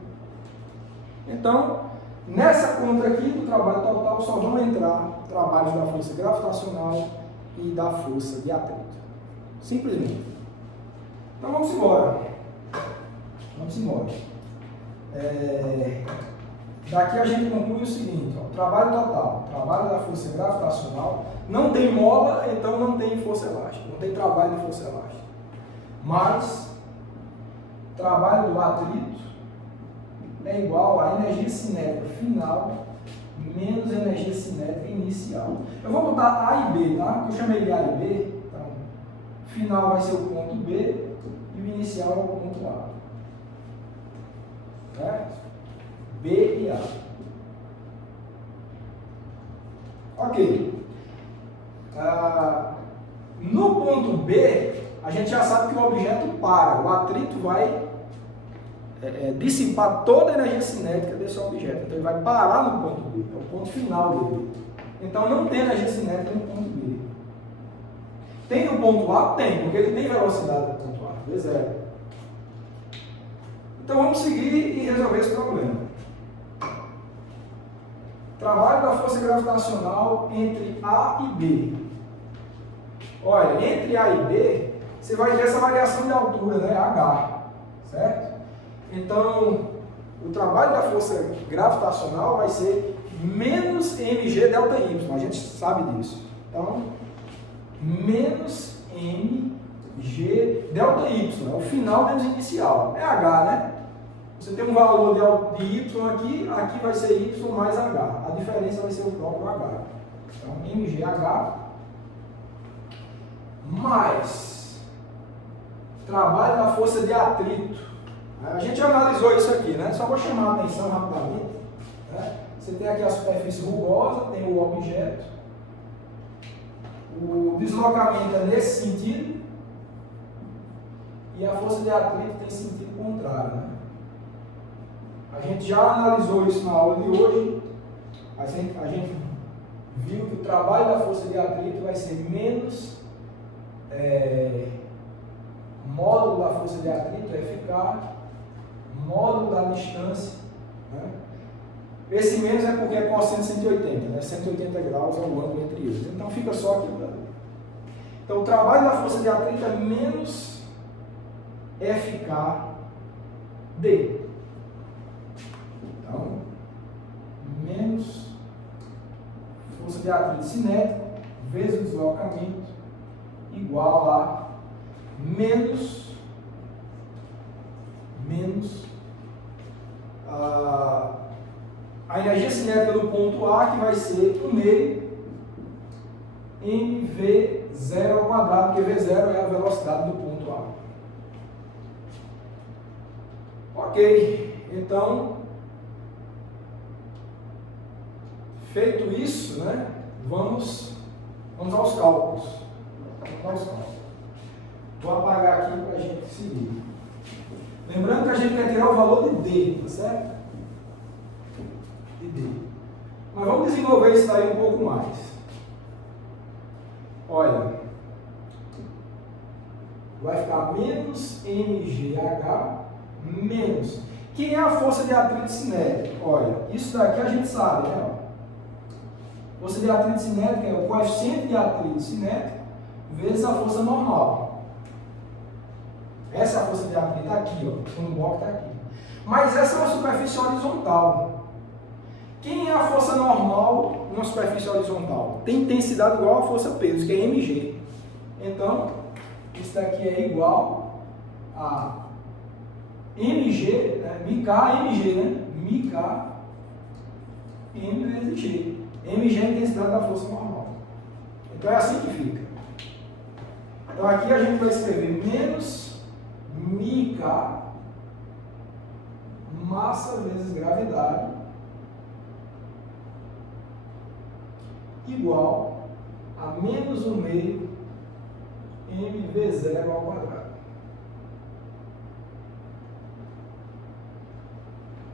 Então, nessa conta aqui do trabalho total, só vão entrar trabalhos da força gravitacional e da força de atrito. Simplesmente. Então vamos embora. Daqui a gente conclui o seguinte, ó, trabalho total, trabalho da força gravitacional, não tem mola, então não tem força elástica, não tem trabalho de força elástica. Mas, trabalho do atrito é igual a energia cinética final menos energia cinética inicial. Eu vou botar A e B, tá? Eu chamei de A e B, então, final vai ser o ponto B e o inicial é o ponto A. Certo? B e A. Ok. No ponto B, a gente já sabe que o objeto para. O atrito vai dissipar toda a energia cinética desse objeto. Então ele vai parar no ponto B. É o ponto final dele. Então não tem energia cinética no ponto B. Tem no ponto A? Tem, porque ele tem velocidade no ponto A. V0. Então vamos seguir e resolver esse problema. Trabalho da força gravitacional entre A e B. Olha, entre A e B, você vai ter essa variação de altura, né? H, certo? Então, o trabalho da força gravitacional vai ser menos mg delta y, a gente sabe disso. Então, menos mg delta y, é o final menos inicial, é h, né? Você tem um valor de y aqui, aqui vai ser y mais h, a diferença vai ser o próprio h. Então, mgh mais trabalho da força de atrito. A gente já analisou isso aqui, né? Só vou chamar a atenção rapidamente. Né? Você tem aqui a superfície rugosa, tem o objeto. O deslocamento é nesse sentido. E a força de atrito tem sentido contrário. Né? A gente já analisou isso na aula de hoje. A gente viu que o trabalho da força de atrito vai ser menos módulo da força de atrito, FK, módulo da distância. Né? Esse menos é porque é cosseno 180, né? 180 graus é o ângulo entre eles. Então fica só aqui. Então o trabalho da força de atrito é menos FKD. Então, menos força de atrito cinético vezes o deslocamento igual a menos a energia cinética do ponto A, que vai ser 1/2 mv0 ao quadrado, porque V0 é a velocidade do ponto A. Ok, então, feito isso, né, vamos aos cálculos. Vou apagar aqui para a gente seguir. Lembrando que a gente quer tirar o valor de D, tá certo? De D. Mas vamos desenvolver isso daí um pouco mais. Olha, vai ficar menos mgh menos. Quem é a força de atrito cinético? Olha, isso daqui a gente sabe, né? Força de atrito cinético é o coeficiente de atrito cinético vezes a força normal. Essa é a força de atrito, está aqui, ó. O bloco está aqui. Mas essa é uma superfície horizontal. Quem é a força normal numa superfície horizontal? Tem intensidade igual à força peso, que é mg. Então, isso daqui é igual a mg, né? mg, né? m vezes g. mg é a intensidade da força normal. Então é assim que fica. Então aqui a gente vai escrever menos μk, massa vezes gravidade, igual a menos 1/2 mv0 ao quadrado.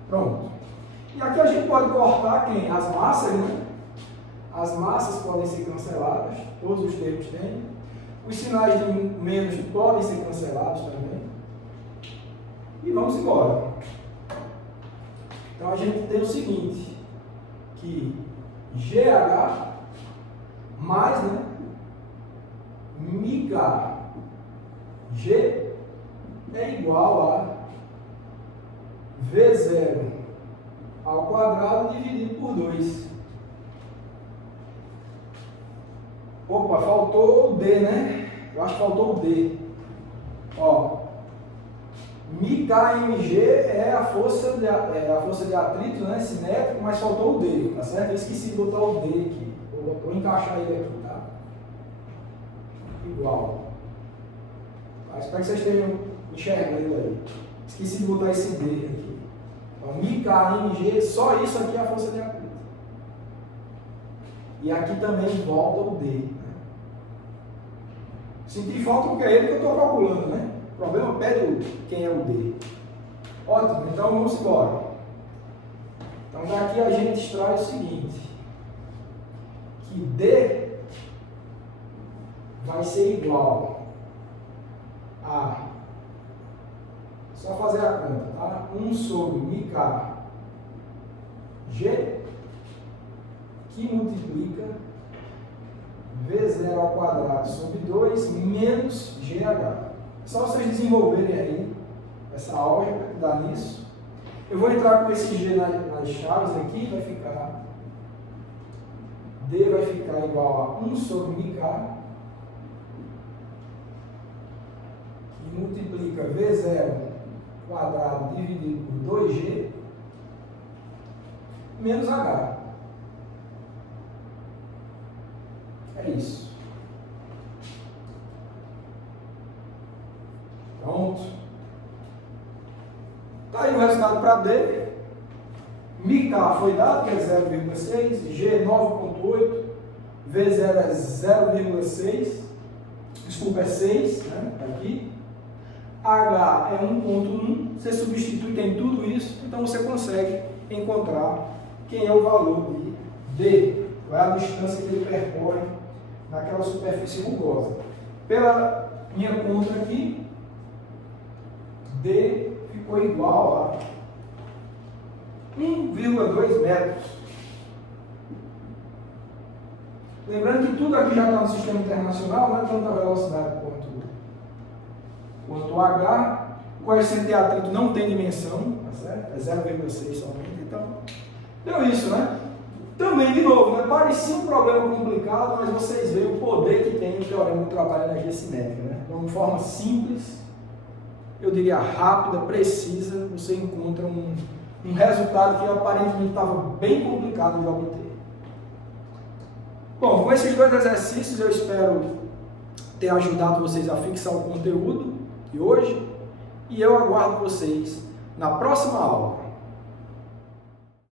Pronto. E aqui a gente pode cortar quem? As massas, né? As massas podem ser canceladas, todos os termos têm. Os sinais de menos podem ser cancelados também. E vamos embora. Então a gente tem o seguinte, que GH mais, né, μg G é igual a V0 ao quadrado dividido por 2. Opa, faltou o D, né? Eu acho que faltou o D. Ó, μkmg é a força de atrito, né, cinético, mas faltou o D, tá certo? Eu esqueci de botar o D aqui. Vou encaixar ele aqui, tá? Igual. Espero que vocês estejam enxergando aí. Esqueci de botar esse D aqui. Então, μkmg, só isso aqui é a força de atrito. E aqui também volta o D. Né? Senti falta porque é ele que eu estou calculando, né? O problema pede quem é o D. Ótimo, então vamos embora. Então daqui a gente extrai o seguinte, que D vai ser igual a, só fazer a conta, tá? 1 sobre μk G, que multiplica V0 ao quadrado sobre 2 menos GH. Só vocês desenvolverem aí essa álgebra que dá nisso. Eu vou entrar com esse G nas chaves aqui, vai ficar D vai ficar igual a 1 sobre μk, que multiplica V0 quadrado dividido por 2G, menos H. É isso. Pronto. Tá aí o resultado para D. μk foi dado, que é 0,6, G 9,8, V0 é 0,6, desculpa, é 6, né? Aqui. H é 1,1, você substitui, tem tudo isso, então você consegue encontrar quem é o valor de D, qual é a distância que ele percorre naquela superfície rugosa. Pela minha conta aqui, D ficou igual a 1,2 metros. Lembrando que tudo aqui já está no sistema internacional, não é tanta velocidade quanto H. O coeficiente de atrito não tem dimensão, tá certo? É 0,6 somente. Então, deu isso, né? Também, de novo, né? Parecia um problema complicado, mas vocês veem o poder que tem o teorema do trabalho de energia cinética, né? De uma forma simples, eu diria rápida, precisa, você encontra um resultado que aparentemente estava bem complicado de obter. Bom, com esses dois exercícios eu espero ter ajudado vocês a fixar o conteúdo de hoje e eu aguardo vocês na próxima aula.